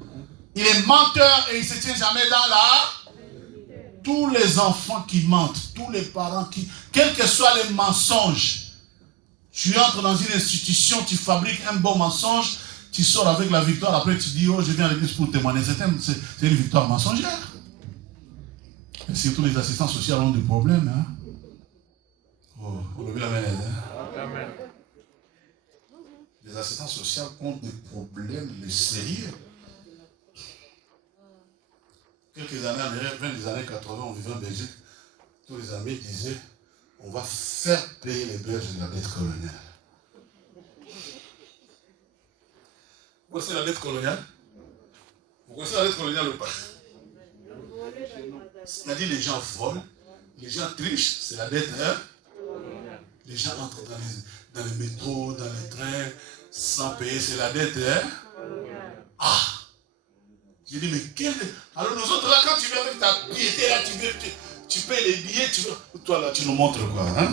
Il est menteur et il ne se tient jamais dans la... Tous les enfants qui mentent, tous les parents qui... Quels que soient les mensonges, tu entres dans une institution, tu fabriques un bon mensonge, tu sors avec la victoire, après tu dis, oh, je viens à l'église pour témoigner. C'est une victoire mensongère. Et surtout les assistants sociaux ont des problèmes. Hein? Oh, vous levez la main. Hein? Les assistants sociaux ont des problèmes, les sérieux. Quelques années en arrière, 20 des années 80, on vivait en Belgique. Tous les amis disaient, on va faire payer les Belges de la dette coloniale. Vous connaissez la dette coloniale? Vous connaissez la dette coloniale ou pas? C'est-à-dire les gens volent, les gens trichent, c'est la dette. Hein? Les gens entrent dans les métros, dans les trains, sans payer, c'est la dette. Hein? Ah! J'ai dit, mais quel... Alors nous autres là, quand tu viens avec ta piété là, tu payes les billets, tu veux... Toi là, tu nous montres quoi, hein?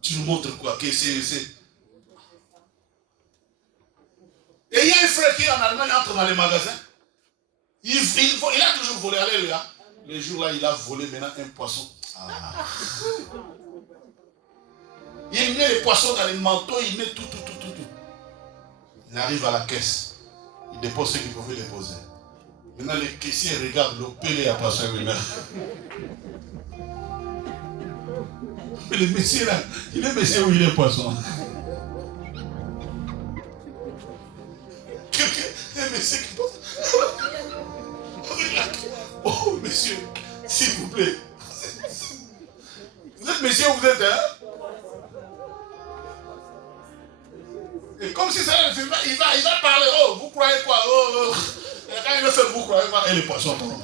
Tu nous montres quoi? Que c'est... Et il y a un frère qui est en Allemagne, il entre dans les magasins. Il a toujours volé, alléluia. Le jour là, il a volé maintenant un poisson. Ah. Il met les poissons dans les manteaux, il met tout. Il arrive à la caisse. Il dépose ce qu'il pouvait déposer. Maintenant, les caissiers regardent le pélé à poisson. Mais le monsieur là, il est monsieur où il est poisson. Un monsieur qui pense. Oh, monsieur, s'il vous plaît. Vous êtes monsieur ou vous êtes, hein? Et comme si ça, il va parler. Oh, vous croyez quoi? Oh. Et quand il veut faire, vous croyez quoi? Et les poissons tombent.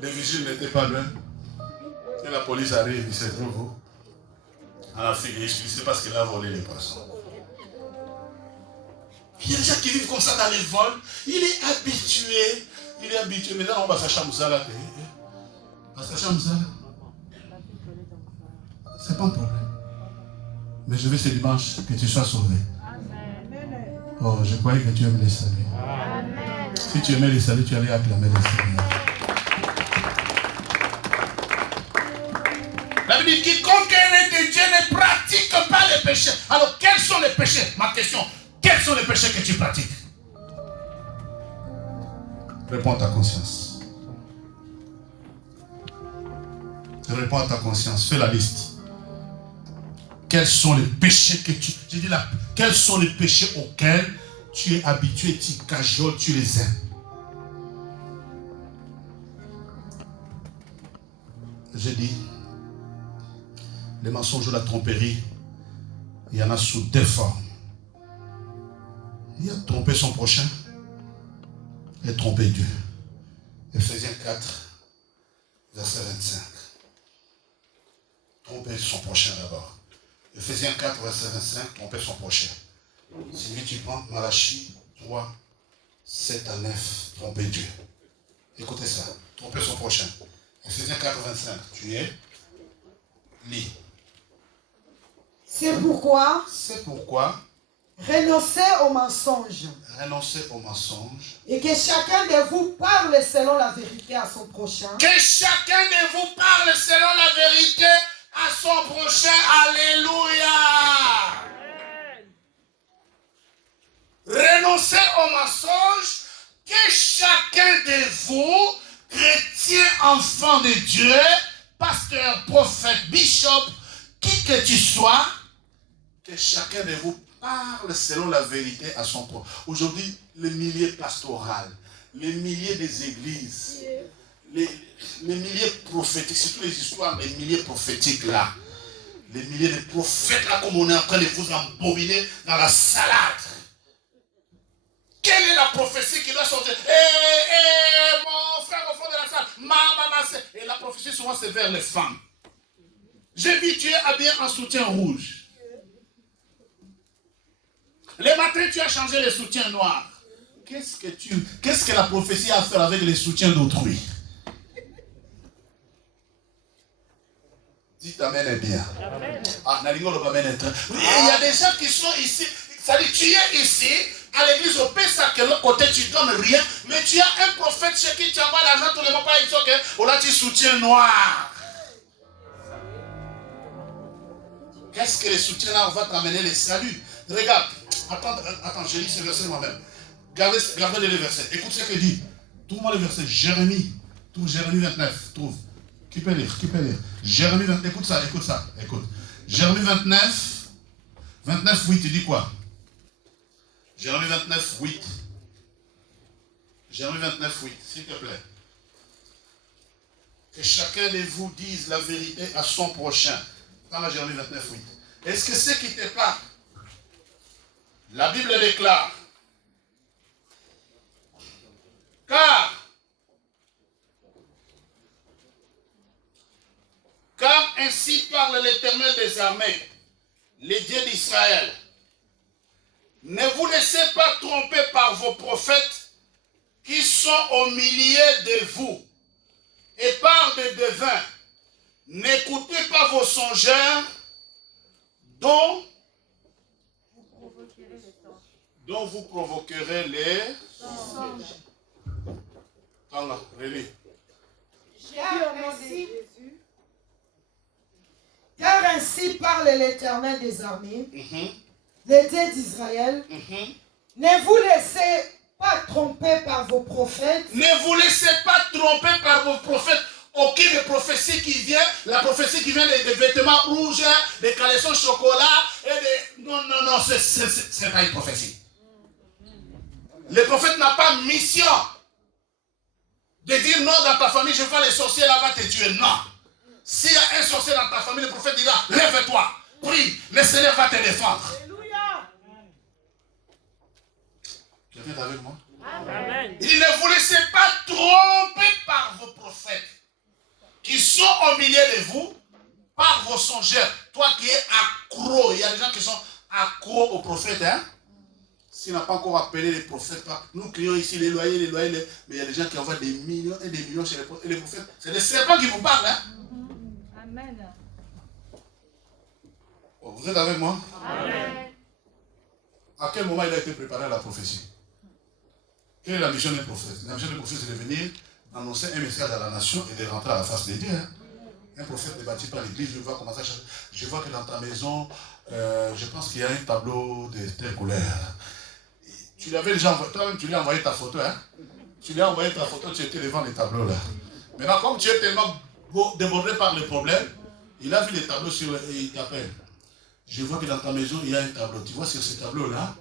Les vigiles n'étaient pas loin. Et la police arrive, il se trouve à la fille, c'est parce qu'il a volé les poissons. Il y a des gens qui vivent comme ça dans les vols. Il est habitué. Maintenant, on va s'acheter à là. C'est pas un problème. Mais je veux ce dimanche que tu sois sauvé. Amen. Oh, je croyais que tu aimes les saluts. Amen. Si tu aimais les saluts, tu allais acclamer les saluts. La Bible dit, quiconque est né de Dieu ne pratique pas les péchés. Alors, quels sont les péchés? Ma question, quels sont les péchés que tu pratiques? Réponds à ta conscience. Réponds à ta conscience. Fais la liste. Quels sont les péchés que tu... J'ai dit là, quels sont les péchés auxquels tu es habitué, tu cajoles, tu les aimes? J'ai dit, les mensonges ou la tromperie, il y en a sous deux formes. Il y a tromper son prochain et tromper Dieu. Ephésiens 4, verset 25. Tromper son prochain d'abord. Ephésiens 4, verset 25, tromper son prochain. Si lui tu prends Malachie 3, 7 à 9, tromper Dieu. Écoutez ça, tromper son prochain. Ephésiens 4, 25, tu es lis. C'est pourquoi renoncez au mensonge. Renoncez au mensonge. Et que chacun de vous parle selon la vérité à son prochain. Que chacun de vous parle selon la vérité à son prochain. Alléluia. Renoncez au mensonge. Que chacun de vous, chrétien, enfant de Dieu, pasteur, prophète, bishop, qui que tu sois, que chacun de vous parle selon la vérité à son propre. Aujourd'hui, les milliers pastorales, les milliers des églises, les milliers prophétiques, surtout les histoires des milliers prophétiques là, les milliers de prophètes là, comme on est en train de vous embobiner dans la salade. Quelle est la prophétie qui doit sortir? Mon frère au fond de la salle, maman, et la prophétie souvent c'est vers les femmes. J'ai vu tu es habillé en soutien rouge. Le matin tu as changé les soutiens noirs. Qu'est-ce que la prophétie a à faire avec les soutiens d'autrui? Dites amen et bien. Ah, il y a des gens qui sont ici. Ça dit, tu es ici, à l'église au Pessa, que l'autre côté tu donnes rien, mais tu as un prophète chez qui tu envoies l'argent tous les mois, pas une chose que, là tu soutiens noir. Qu'est-ce que les soutiens noirs vont t'amener les saluts? Regarde, attends, j'ai lu ce verset moi-même. Regardez les versets. Écoute ce que dit. Trouve-moi le verset. Jérémie 29. Trouve. Qui peut lire? Jérémie 29. Écoute ça. Écoute. Jérémie 29, 8, il dit quoi? Jérémie 29, 8. Jérémie 29, 8, s'il te plaît. Que chacun de vous dise la vérité à son prochain. Dans la Jérémie 29, 8. Est-ce que c'est qui te parle? La Bible déclare. Car ainsi parle l'Éternel des armées, le Dieu d'Israël. Ne vous laissez pas tromper par vos prophètes qui sont au milieu de vous et par des devins. N'écoutez pas vos songeurs dont vous provoquerez les songes. Car ainsi parle l'Éternel des armées, le Dieu d'Israël. Ne vous laissez pas tromper par vos prophètes. Ne vous laissez pas tromper par vos prophètes. Aucune prophétie qui vient, la prophétie qui vient des vêtements rouges, des caleçons chocolat, et des... Non, c'est pas une prophétie. Le prophète n'a pas mission de dire non dans ta famille, je vois les sorciers là, va te tuer. Non. S'il y a un sorcier dans ta famille, le prophète dira, lève-toi, prie, le Seigneur va te défendre. Alléluia. Quelqu'un est avec moi? Amen. Il ne vous laissez pas tromper par vos prophètes qui sont au milieu de vous, par vos songeurs. Toi qui es accro, il y a des gens qui sont accros aux prophètes, hein? S'il n'a pas encore appelé les prophètes, nous crions ici les loyers, mais il y a des gens qui envoient des millions et des millions chez les prophètes. Et les prophètes, c'est des serpents qui vous parlent, hein? Amen. Oh, vous êtes avec moi? Amen. À quel moment il a été préparé à la prophétie? Quelle est la mission des prophètes? La mission des prophètes, c'est de venir annoncer un message à la nation et de rentrer à la face de Dieu. Hein? Un prophète ne bâtit pas l'église, je vois comment ça change. Je vois que dans ta maison, je pense qu'il y a un tableau de telle couleur. Tu l'avais déjà envoyé, toi-même tu lui as envoyé ta photo, hein? Tu lui as envoyé ta photo, tu étais devant les tableaux là. Maintenant, comme tu es tellement débordé par les problèmes, il a vu les tableaux et il t'appelle. Je vois que dans ta maison, il y a un tableau. Tu vois sur ce tableau-là,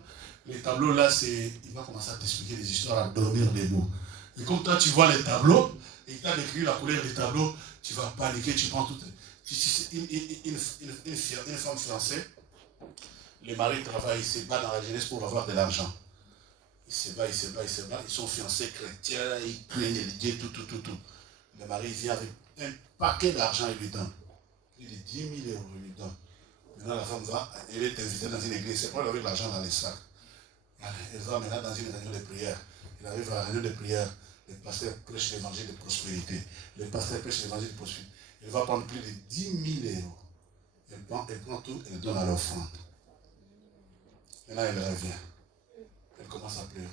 les tableaux là, il va commencer à t'expliquer des histoires à dormir debout. Et comme toi, tu vois les tableaux, et il t'a décrit la couleur des tableaux, tu vas paniquer, tu prends tout. Une femme fiancée, le mari travaille, il se bat dans la jeunesse pour avoir de l'argent. Il se bat. Ils sont fiancés chrétiens, ils craignent Dieu, tout. Le mari vient avec un paquet d'argent, il lui donne. Plus de 10 000 euros, il lui donne. Maintenant, la femme va, elle est invitée dans une église, c'est pas avec l'argent dans les sacs. Elle va maintenant dans une réunion de prière. Elle arrive à la réunion de prière. Le pasteur prêche l'évangile de prospérité. Le pasteur prêche l'évangile de prospérité. Elle va prendre plus de 10 000 euros. Elle prend tout, elle donne à l'offrande. Maintenant, elle revient. Elle commence à pleurer.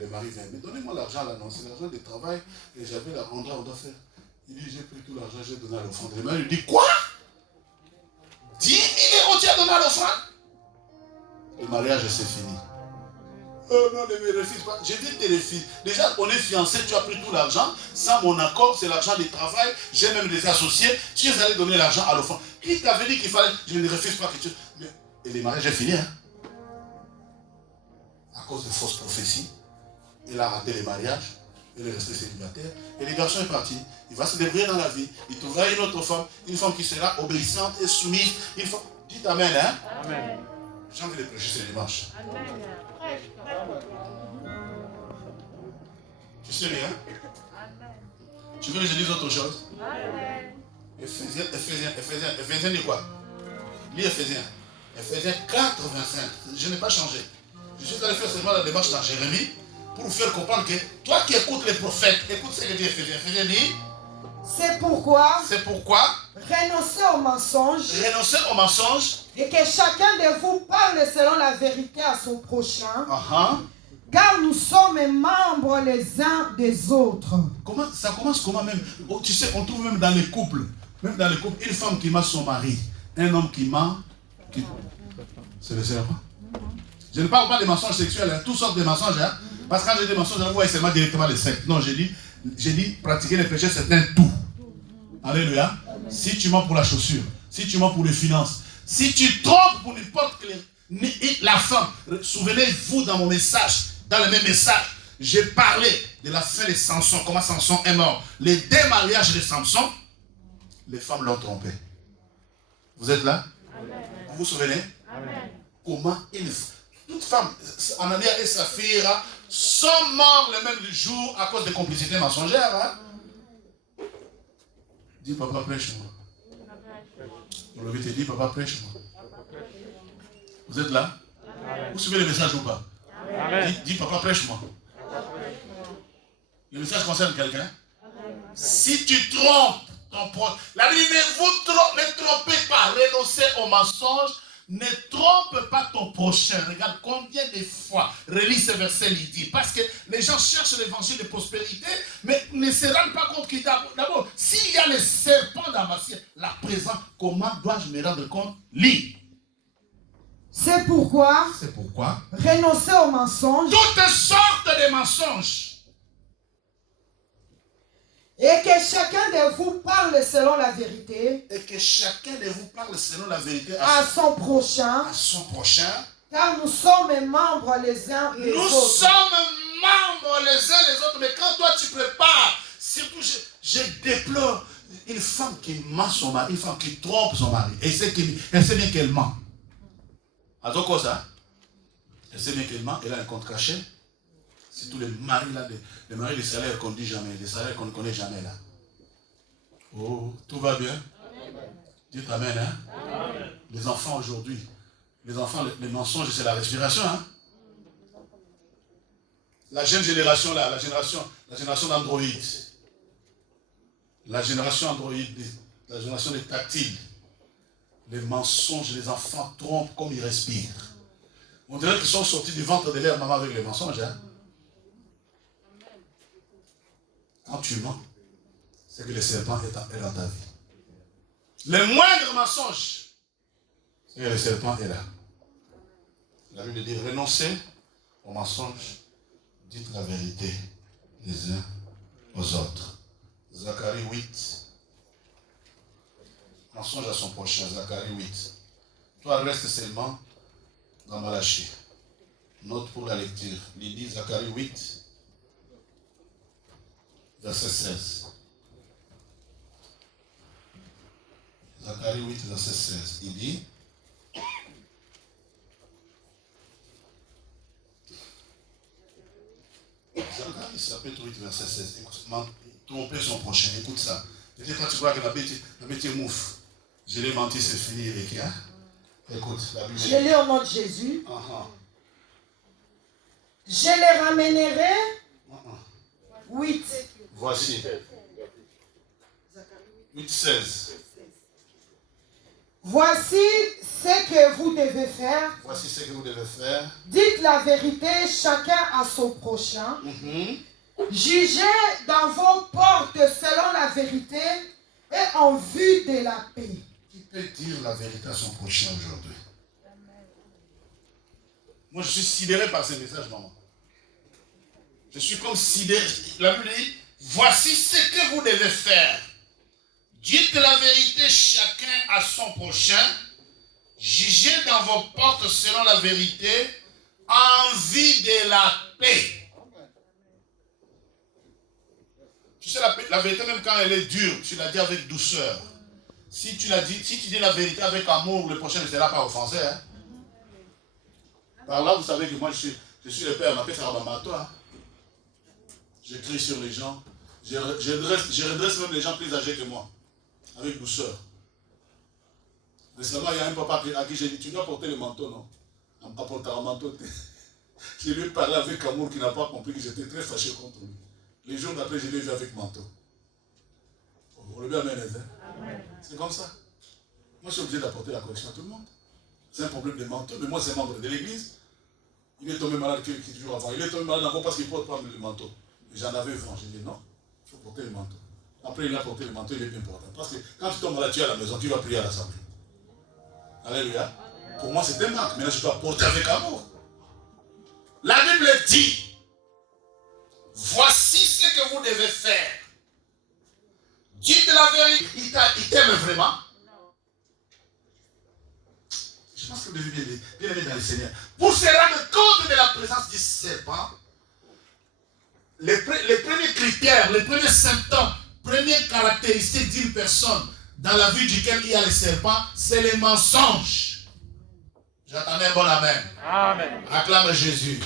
Le mari vient. Mais donnez-moi l'argent là, non, c'est l'argent de travail. Et j'avais la on doit faire. Il dit, j'ai pris tout l'argent, j'ai donné à l'offrande. Le mari lui dit, quoi? 10 000 euros, tu as donné à l'offrande? Le mariage, c'est fini. Oh non, ne me refuse pas. Je dis te refuse. Déjà, on est fiancés, tu as pris tout l'argent. Sans mon accord, c'est l'argent du travail. J'ai même des associés. Tu es allé donner l'argent à l'offrande. Qui t'avait dit qu'il fallait? Je ne refuse pas que tu... Mais... Et le mariage est fini, hein? À cause de fausses prophéties. Il a raté le mariage. Il est resté célibataire. Et le garçon est parti. Il va se débrouiller dans la vie. Il trouvera une autre femme. Une femme qui sera obéissante et soumise. Dites amen, hein? Amen. J'ai envie de prêcher ce dimanche. Amen. Tu sais rien? Amen. Tu veux que je dise autre chose? Amen. Éphésiens dit quoi? Lis Éphésiens. Éphésiens 4, 25. Je n'ai pas changé. Je suis allé faire seulement la démarche dans Jérémie pour vous faire comprendre que toi qui écoutes les prophètes, écoute ce que dit Éphésiens. Éphésiens dit, C'est pourquoi renoncez au mensonge et que chacun de vous parle selon la vérité à son prochain, car nous sommes membres les uns des autres. Ça commence comment même? Oh, tu sais, on trouve même dans les couples, une femme qui ment son mari, un homme qui ment, c'est le serpent. Je ne parle pas des mensonges sexuels, hein, toutes sortes de mensonges, hein, parce que quand j'ai des mensonges, vous voyez seulement directement les sectes. Non, j'ai dit pratiquer les péchés, c'est un tout. Alléluia. Si tu mens pour la chaussure, si tu mens pour les finances, si tu trompes pour n'importe la femme, souvenez-vous dans mon message, dans le même message, j'ai parlé de la fin de Samson, comment Samson est mort. Les démariages de Samson, les femmes l'ont trompé. Vous êtes là? Amen. Vous vous souvenez? Amen. Comment toute femme, Anania et sa fille, sont morts le même jour à cause de complicités mensongères. Hein? Dis papa, prêche-moi. On lui dit papa, prêche-moi. Vous êtes là? Amen. Vous suivez le message ou pas? Dis papa, prêche-moi. Le message concerne quelqu'un? Si tu trompes ton proche, la Bible dit ne trompez pas, renoncez au mensonge, ne trompe pas ton prochain. Regarde combien de fois, relis ce verset, il dit, parce que les gens cherchent l'évangile de prospérité, mais ne se rendent pas compte que d'abord, s'il y a le serpent dans ma ciel, la présence, comment dois-je me rendre compte? Lis. C'est pourquoi renoncez aux mensonges. Toutes sortes de mensonges. Et que chacun de vous parle selon la vérité. Et que chacun de vous parle selon la vérité à son prochain. Car nous sommes membres les uns des autres. Nous sommes membres les uns les autres. Mais quand toi tu prépares, surtout je déplore une femme qui ment son mari, une femme qui trompe son mari. Elle sait bien qu'elle ment. Alors quoi ça? Elle sait bien qu'elle ment, elle a un compte caché. C'est tous les maris là, les maris des salaires qu'on ne dit jamais, les salaires qu'on ne connaît jamais là. Oh, tout va bien? Dites amen, hein? Amen. Les enfants aujourd'hui, les mensonges, c'est la respiration, hein? La jeune génération là, la génération d'Android, la génération Android, la génération des tactiles, les mensonges, les enfants trompent comme ils respirent. On dirait qu'ils sont sortis du ventre de leur maman avec les mensonges, hein? Quand tu mens, c'est que le serpent est dans ta vie. Le moindre mensonge, c'est que le serpent est là. La Bible dit renoncez aux mensonges, dites la vérité les uns aux autres. Zacharie 8. Mensonge à son prochain, Zacharie 8. Toi, reste seulement dans Malachie. Note pour la lecture. Il dit Zacharie 8. Verset 16. Zacharie 8, verset 16. Il dit Zacharie chapitre 8, verset 16. Tromper son prochain. Écoute ça. Peut-être quand tu crois que la bête est mouffe. Je l'ai menti, c'est fini avec hein? Écoute, la Bible. Je l'ai au nom de Jésus. Je les ramènerai. 8. Voici. 8,16. Voici ce que vous devez faire. Voici ce que vous devez faire. Dites la vérité chacun à son prochain. Jugez dans vos portes selon la vérité et en vue de la paix. Qui peut dire la vérité à son prochain aujourd'hui? Moi, je suis sidéré par ces messages, maman. Je suis comme sidéré. La Bible dit, voici ce que vous devez faire. Dites la vérité chacun à son prochain. Jugez dans vos portes selon la vérité en vue de la paix. Tu sais, la vérité, même quand elle est dure, tu la dis avec douceur. Si tu dis la vérité avec amour, le prochain ne sera pas offensé. Hein? Par là, vous savez que moi, je suis le père, on m'appelle Sarabamato. Hein. Je crie sur les gens. Je redresse même les gens plus âgés que moi. Avec douceur. Récemment, il y a un papa à qui j'ai dit, tu dois porter le manteau, non? On va porter un manteau. Je lui ai parlé avec amour qui n'a pas compris que j'étais très fâché contre lui. Les jours d'après, je l'ai vu avec manteau. Vous le bien, hein? C'est comme ça. Moi, je suis obligé d'apporter la correction à tout le monde. C'est un problème de manteau, mais moi, c'est membre de l'église. Il est tombé malade quelques jours avant. Il est tombé malade avant parce qu'il ne porte pas le manteau. J'en avais 20. J'ai dit non, il faut porter le manteau. Après, il a porté le manteau, il est bien important. Parce que quand tu tombes malade, tu es à la maison, tu vas prier à l'assemblée. Alléluia. Pour moi, c'est un manque. Maintenant, je dois porter avec amour. La Bible dit, voici ce que vous devez faire. Dites la vérité. Il t'aime vraiment? Je pense que vous devez bien aimer dans le Seigneur. Pour se rendre compte de la présence du serpent, les premiers critères, les premiers symptômes, premières caractéristiques d'une personne dans la vie duquel il y a le serpent, c'est les mensonges. J'attendais un bon amen. Amen. Acclame Jésus.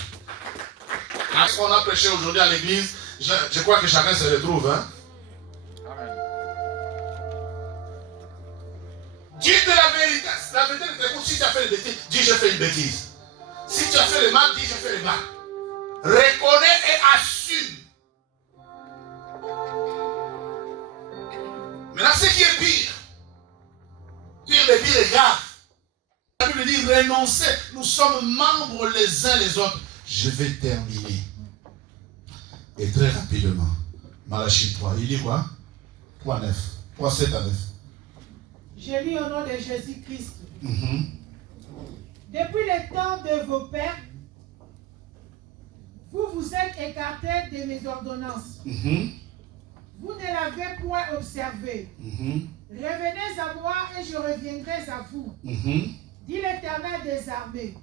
À ce qu'on a prêché aujourd'hui à l'église, je crois que chacun se retrouve. Hein? Amen. Dites la vérité. La vérité est comme si tu as fait une bêtise, dis j'ai fait une bêtise. Si tu as fait le mal, dis j'ai fait le mal. Reconnais et assume. Maintenant, ce qui est pire de pire est grave. La Bible dit renoncer. Nous sommes membres les uns les autres. Je vais terminer. Et très rapidement. Malachie 3. Il dit quoi? 3:9. 3:7 à 9. Je lis au nom de Jésus-Christ. Depuis le temps de vos pères, vous vous êtes écartés de mes ordonnances. Vous ne l'avez point observé. Revenez à moi et je reviendrai à vous. Dit l'Éternel des armées.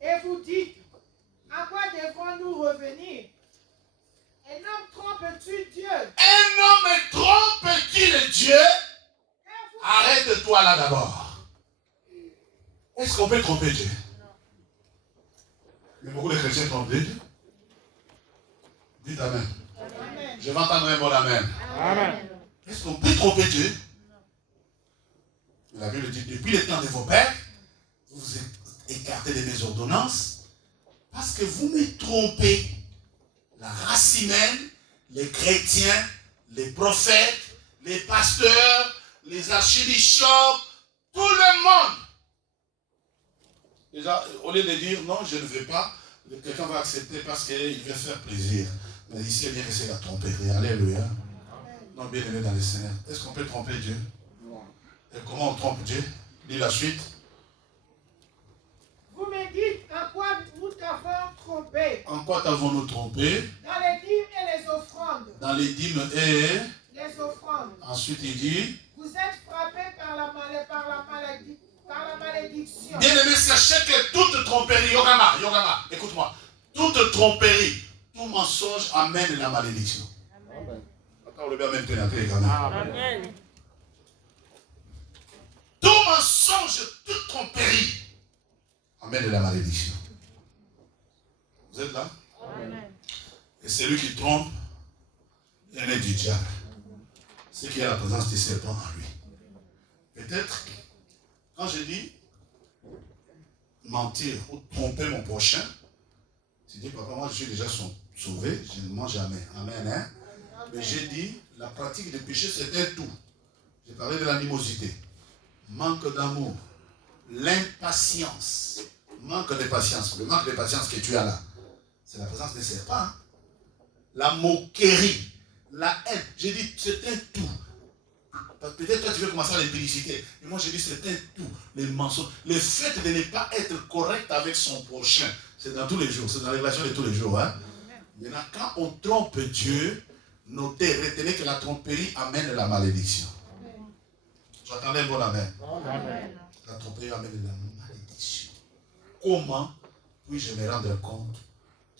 Et vous dites, à quoi devrons-nous revenir? Un homme trompe-tu Dieu? Un homme trompe-t-il Dieu? Arrête-toi là d'abord. Est-ce qu'on peut tromper Dieu? Mais beaucoup de chrétiens trompent Dieu. Dites Amen. Amen. Je vais entendre un bon Amen. Amen. Est-ce qu'on peut tromper Dieu? La Bible dit, depuis le temps de vos pères, vous vous êtes écartés de mes ordonnances, parce que vous me trompez. La race humaine, les chrétiens, les prophètes, les pasteurs, les archibishops, tout le monde. Déjà, au lieu de dire non, je ne veux pas, quelqu'un va accepter parce qu'il veut faire plaisir. Mais il sait bien que c'est la tromperie. Alléluia. Non, bien aimé dans le Seigneur. Est-ce qu'on peut tromper Dieu? Et comment on trompe Dieu? Dis la suite. Vous me dites en quoi nous t'avons trompé. En quoi t'avons-nous trompé? Dans les dîmes et les offrandes. Dans les dîmes et les offrandes. Ensuite il dit, vous êtes frappés par la malédiction. Bien aimé, sachez que toute tromperie, Yogama, écoute-moi, toute tromperie, tout mensonge amène la malédiction. Amen. Amen. Tout mensonge, toute tromperie amène la malédiction. Vous êtes là? Amen. Et celui qui trompe est né du diable. C'est qu'il y a la présence du serpent en lui. Peut-être, quand je dis mentir ou tromper mon prochain, tu dis, papa, moi je suis déjà sauvé, je ne mens jamais. Amen. Hein? Mais j'ai dit, la pratique du péché, c'était tout. J'ai parlé de l'animosité, manque d'amour, l'impatience, manque de patience. Le manque de patience que tu as là, c'est la présence des serpents. La moquerie, la haine. J'ai dit, c'était tout. Peut-être toi tu veux commencer à les féliciter. Mais moi j'ai dit c'était tout. Les mensonges. Le fait de ne pas être correct avec son prochain. C'est dans tous les jours. C'est dans les relations de tous les jours. Hein? Maintenant, quand on trompe Dieu, notez, retenez que la tromperie amène la malédiction. J'attendais le bon amen. Amen. La tromperie amène la malédiction. Comment puis-je me rendre compte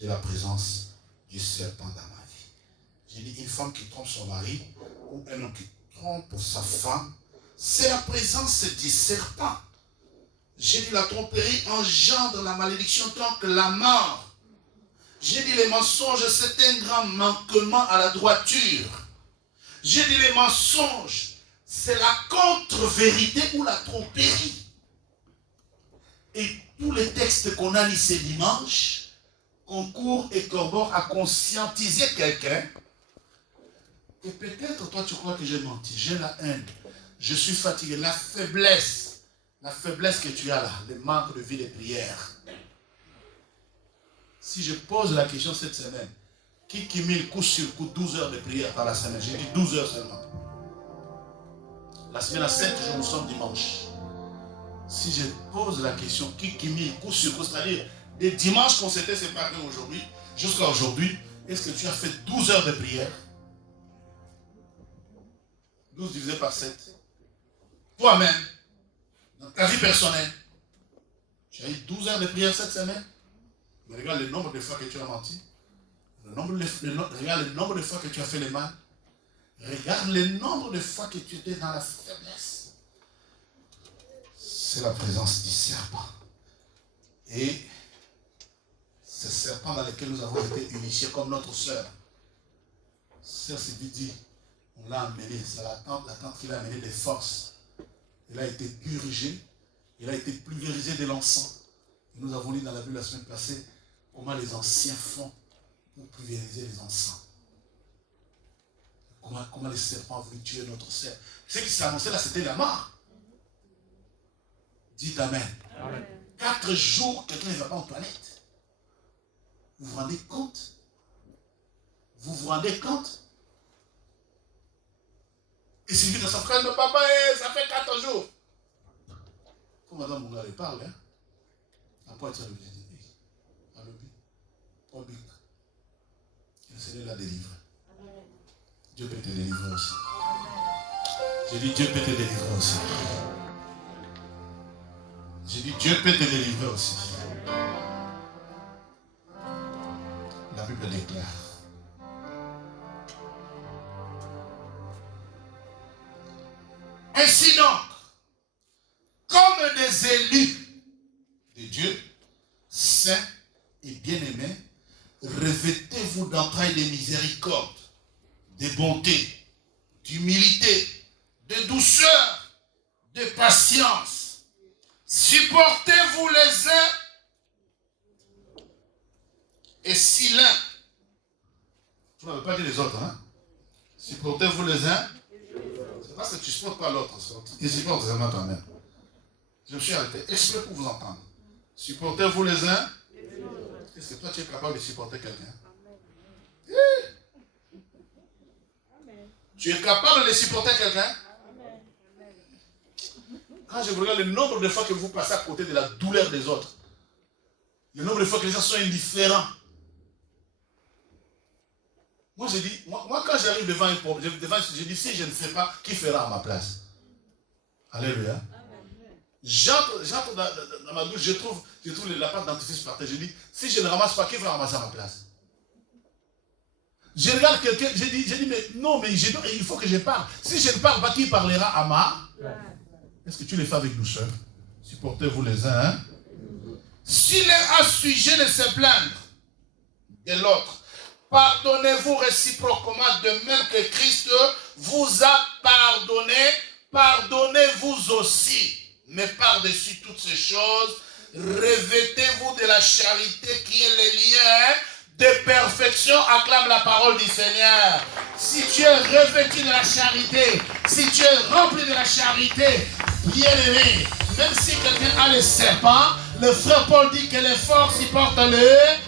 de la présence du serpent dans ma vie? J'ai dit une femme qui trompe son mari ou un homme qui trompe sa femme, c'est la présence du serpent. J'ai dit la tromperie engendre la malédiction tant que la mort. J'ai dit les mensonges, c'est un grand manquement à la droiture. J'ai dit les mensonges, c'est la contre-vérité ou la tromperie. Et tous les textes qu'on a lus ce dimanche concourent et corroborent à conscientiser quelqu'un. Et peut-être toi tu crois que j'ai menti, j'ai la haine, je suis fatigué, la faiblesse que tu as là, le manque de vie de prière. Si je pose la question cette semaine, qui cumule coup sur coup 12 heures de prière par la semaine? J'ai dit 12 heures seulement. La semaine a 7 jours, nous sommes dimanche. Si je pose la question, qui cumule coup sur coup, c'est-à-dire des dimanches qu'on s'était séparés aujourd'hui, jusqu'à aujourd'hui, est-ce que tu as fait 12 heures de prière? 12 divisé par 7. Toi-même, dans ta vie personnelle, tu as eu 12 heures de prière cette semaine. Mais regarde le nombre de fois que tu as menti. Regarde le nombre de fois que tu as fait le mal. Regarde le nombre de fois que tu étais dans la faiblesse. C'est la présence du serpent. Et ce serpent dans lequel nous avons été initiés comme notre sœur. Sœur Sylvie dit, on l'a amené, c'est la tante qui l'a amené des forces. Il a été purgé, il a été pulvérisé de l'encens. Nous avons lu dans la Bible la semaine passée comment les anciens font pour pulvériser les encens. Comment les serpents ont voulu tuer notre sœur. Ce qui s'est annoncé là, c'était la mort. Dites Amen. Amen. 4 jours, quelqu'un ne va pas en toilette. Vous vous rendez compte? Vous vous rendez compte? Et Sylvie de son frère, le papa, ça fait 4 jours. Quand Madame Moungare parle, hein, après tu as le dit, le Seigneur l'a délivré. Dieu peut te délivrer aussi. J'ai dit Dieu peut te délivrer aussi. J'ai dit Dieu peut te délivrer aussi. La Bible déclare. Ainsi donc, comme des élus de Dieu, saints et bien-aimés, revêtez-vous d'entrailles de miséricorde, de bonté, d'humilité, de douceur, de patience. Supportez-vous les uns. Et si l'un, tu n'avais pas dit les autres, hein? Supportez-vous les uns. C'est parce que tu ne supportes pas l'autre. Tu supportes vraiment toi-même. Je me suis arrêté exprès pour vous entendre. Supportez-vous les uns. Est-ce que toi tu es capable de supporter quelqu'un? Tu es capable de supporter quelqu'un? Quand je regarde le nombre de fois que vous passez à côté de la douleur des autres, le nombre de fois que les gens sont indifférents. Moi je dis, moi quand j'arrive devant un problème, je dis si je ne sais pas, qui fera à ma place? Alléluia. J'entre dans ma douche, je trouve la pâte dentifrice par terre. Je dis, si je ne ramasse pas, qui va ramasser à ma place? Je regarde quelqu'un, je dis, mais non, mais il faut que je parle. Si je ne parle pas, qui parlera à ma? Est-ce que tu les fais avec douceur? Supportez-vous les uns, hein? Si l'un a sujet de se plaindre de l'autre, pardonnez-vous réciproquement de même que Christ vous a pardonné, pardonnez-vous aussi. Mais par-dessus toutes ces choses, revêtez-vous de la charité qui est le lien de perfection. Acclame la parole du Seigneur. Si tu es revêtu de la charité, si tu es rempli de la charité, bien-aimé, même si quelqu'un a le serpent, le frère Paul dit que les forts supportent le...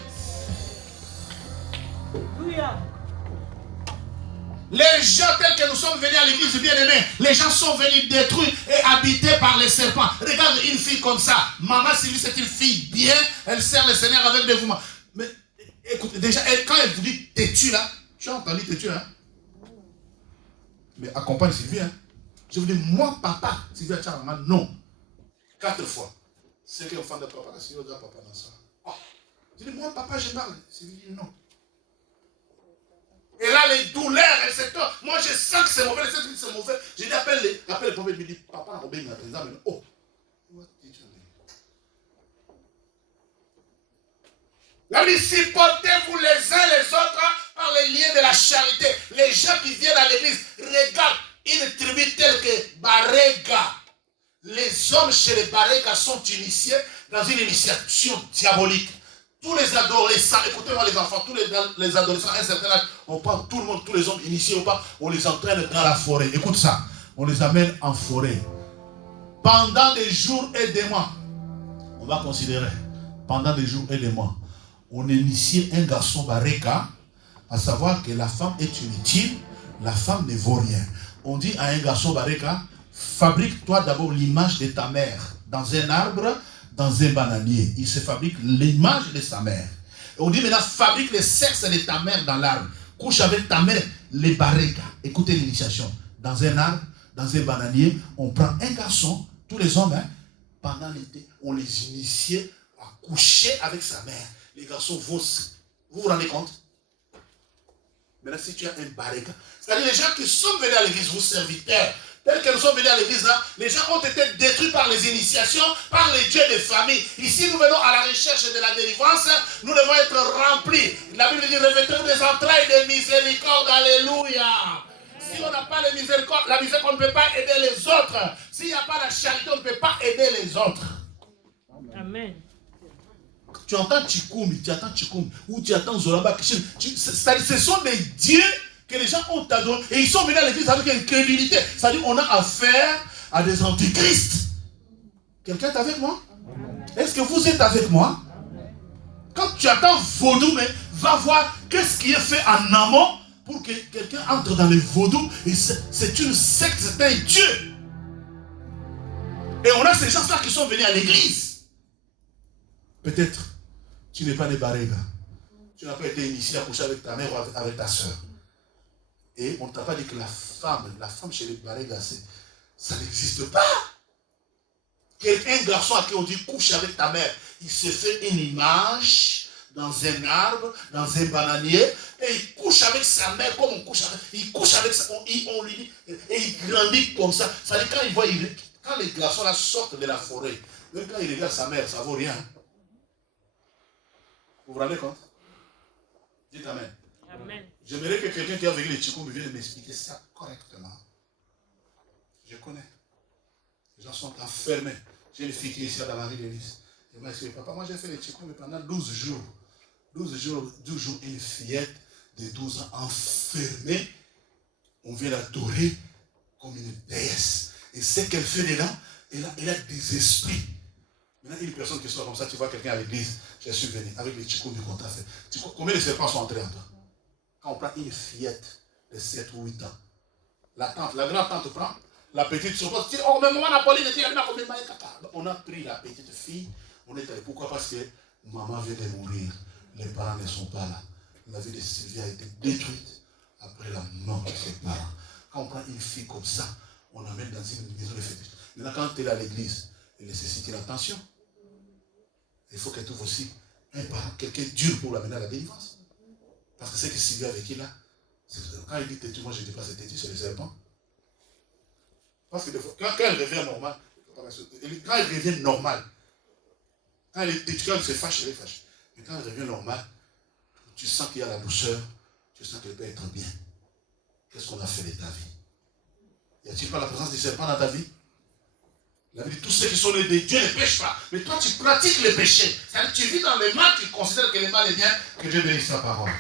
Les gens tels que nous sommes venus à l'église, bien-aimés, les gens sont venus détruits et habités par les serpents. Regarde une fille comme ça. Maman Sylvie, c'est une fille bien, elle sert le Seigneur avec dévouement. Mais écoute, déjà, quand elle vous dit têtu là, tu as entendu têtu, hein? Mais accompagne Sylvie, hein? Je vous dis, moi, papa, Sylvie a maman, non. 4 fois. C'est qu'un enfant de papa, la Sylvie a papa dans ça. Oh. Je dis, moi, papa, je parle. Sylvie dit non. Et là, les douleurs, etc. Moi, je sens que c'est mauvais, c'est mauvais. Je dis, appelle le prophète, il me dit, papa, Robin, il m'a présenté. Oh, what did you do? La Bible dit, supportez-vous les uns les autres par les liens de la charité. Les gens qui viennent à l'église regardent une tribu telle que Barega. Les hommes chez les Barega sont initiés dans une initiation diabolique. Tous les adolescents, écoutez-moi les enfants, tous les adolescents à un certain âge, on parle tout le monde, tous les hommes initiés ou pas, on les entraîne dans la forêt. Écoute ça, on les amène en forêt. Pendant des jours et des mois, on va considérer, pendant des jours et des mois, on initie un garçon Bareka, à savoir que la femme est inutile, la femme ne vaut rien. On dit à un garçon Bareka, fabrique-toi d'abord l'image de ta mère dans un arbre, dans un bananier. Il se fabrique l'image de sa mère. Et on dit maintenant, fabrique le sexe de ta mère dans l'arbre. Couche avec ta mère, les Bareka. Écoutez l'initiation. Dans un arbre, dans un bananier, on prend un garçon, tous les hommes, pendant l'été, on les initiait à coucher avec sa mère. Les garçons vont... Vous vous rendez compte? Maintenant, si tu as un Bareka, c'est-à-dire les gens qui sont venus à l'église, vos serviteurs, tels que nous sommes venus à l'église là, les gens ont été détruits par les initiations, par les dieux des familles. Ici, nous venons à la recherche de la délivrance, nous devons être remplis. La Bible dit, revêtez-vous des entrailles de miséricorde, alléluia. Si on n'a pas de miséricorde, la miséricorde, on ne peut pas aider les autres. S'il n'y a pas la charité, on ne peut pas aider les autres. Amen. Tu entends Tchikoum, ou tu entends Zolamba, ce sont des dieux que les gens ont adorés. Et ils sont venus à l'église avec une crédulité. C'est-à-dire qu'on a affaire à des antichrists. Quelqu'un est avec moi? Est-ce que vous êtes avec moi? Quand tu attends vaudou, mais va voir qu'est-ce qui est fait en amont pour que quelqu'un entre dans le vaudou. Et c'est une secte, c'est un dieu. Et on a ces gens-là qui sont venus à l'église. Peut-être tu n'es pas des Barega. Tu n'as pas été initié à coucher avec ta mère ou avec ta soeur. Et on ne t'a pas dit que la femme chez les Barega, ça n'existe pas. Un garçon à qui on dit couche avec ta mère, il se fait une image dans un arbre, dans un bananier, et il couche avec sa mère comme on couche avec. Il couche avec sa on lui dit, et il grandit comme ça. Ça dit quand les garçons là sortent de la forêt, même quand il regarde sa mère, ça ne vaut rien. Vous vous rendez compte? Dites Amen. Amen. J'aimerais que quelqu'un qui a vécu les Tchikoum vienne m'expliquer ça correctement. Je connais. Les gens sont enfermés. J'ai une fille qui est ici dans la rue de Nice. Elle m'a dit, papa, moi j'ai fait les Tchikoum pendant 12 jours. 12 jours, une fillette de 12 ans enfermée. On vient l'adorer comme une déesse. Et ce qu'elle fait dedans, elle a des esprits. Maintenant, une personne qui soit comme ça, tu vois quelqu'un à l'église, je suis venu avec les Tchikoum du qu'on t'a fait. Combien de serpents sont entrés en toi? Quand on prend une fillette de 7 ou 8 ans, la grande-tante prend, la petite se pose, oh, mais maman Napoléon, on a pris la petite fille, on est allé. Pourquoi? Parce que maman vient de mourir, les parents ne sont pas là. La vie de Sylvie a été détruite après la mort de ses parents. Quand on prend une fille comme ça, on l'amène dans une maison de fétiche. Maintenant, quand tu es à l'église, il nécessite l'attention. Il faut qu'elle trouve aussi un parent, quelqu'un dur pour l'amener à la délivrance. Parce que c'est que Sylvie a vécu là, quand il dit têtu, moi je ne dis pas c'est têtu, c'est le serpent. Parce que des fois, quand elle revient normale, quand elle revient normale, quand elle est têtue, quand elle se fâche, elle est fâchée. Mais quand elle revient normale, tu sens qu'il y a la douceur, tu sens qu'elle peut être bien. Qu'est-ce qu'on a fait de ta vie? Y a-t-il pas la présence du serpent dans ta vie? La vie dit, tous ceux qui sont nés de Dieu ne pêchent pas. Mais toi, tu pratiques le péché. C'est-à-dire que tu vis dans le mal, tu considères que le mal est bien, que Dieu bénisse sa parole.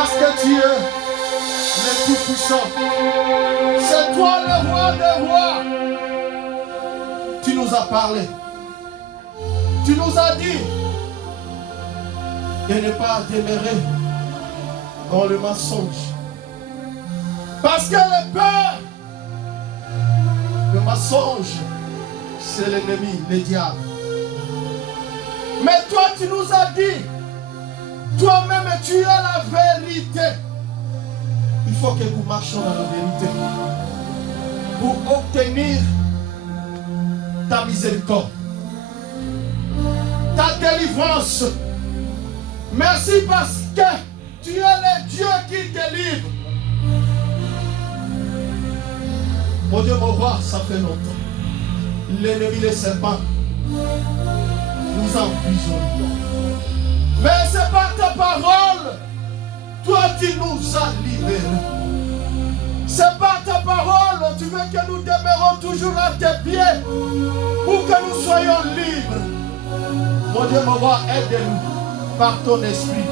Parce que tu es le Tout-Puissant. C'est toi le roi des rois. Tu nous as parlé. Tu nous as dit de ne pas demeurer dans le mensonge. Parce que le père, le mensonge, c'est l'ennemi, le diable. Mais toi, tu nous as dit, toi-même, tu es la vérité. Il faut que nous marchions dans la vérité pour obtenir ta miséricorde, ta délivrance. Merci parce que tu es le Dieu qui délivre. Mon Dieu, mon roi, ça fait longtemps. L'ennemi, les serpents, nous emprisonnent. Mais c'est par ta parole, toi tu nous as libérés. C'est par ta parole, tu veux que nous demeurons toujours à tes pieds pour que nous soyons libres. Mon Dieu, mon roi, aide-nous par ton esprit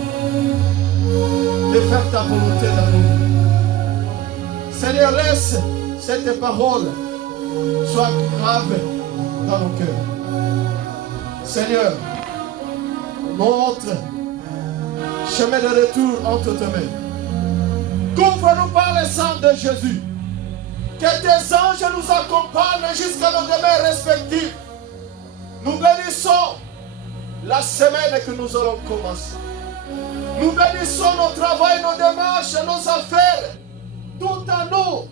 de faire ta volonté dans nous. Seigneur, laisse cette parole soit grave dans nos cœurs. Seigneur, montre chemin de retour entre tes mains. Couvre-nous par le sang de Jésus. Que tes anges nous accompagnent jusqu'à nos demeures respectives. Nous bénissons la semaine que nous allons commencer. Nous bénissons nos travaux, nos démarches, nos affaires. Tout à nous.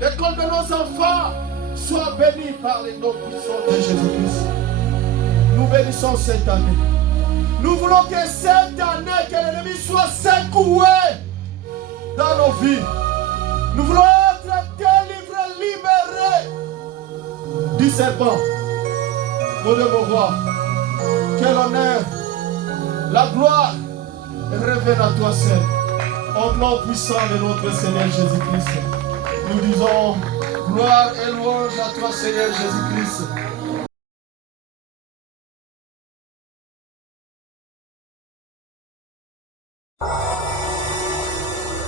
L'école de nos enfants soit bénie par les noms puissants de Jésus-Christ. Nous bénissons cette année. Nous voulons que cette année, que l'ennemi soit secoué dans nos vies. Nous voulons être délivrés, libérés du serpent. Mon Dieu, mon roi, que l'honneur, la gloire revienne à toi seul. Au nom puissant de notre Seigneur Jésus-Christ. Nous disons gloire et louange à toi, Seigneur Jésus-Christ.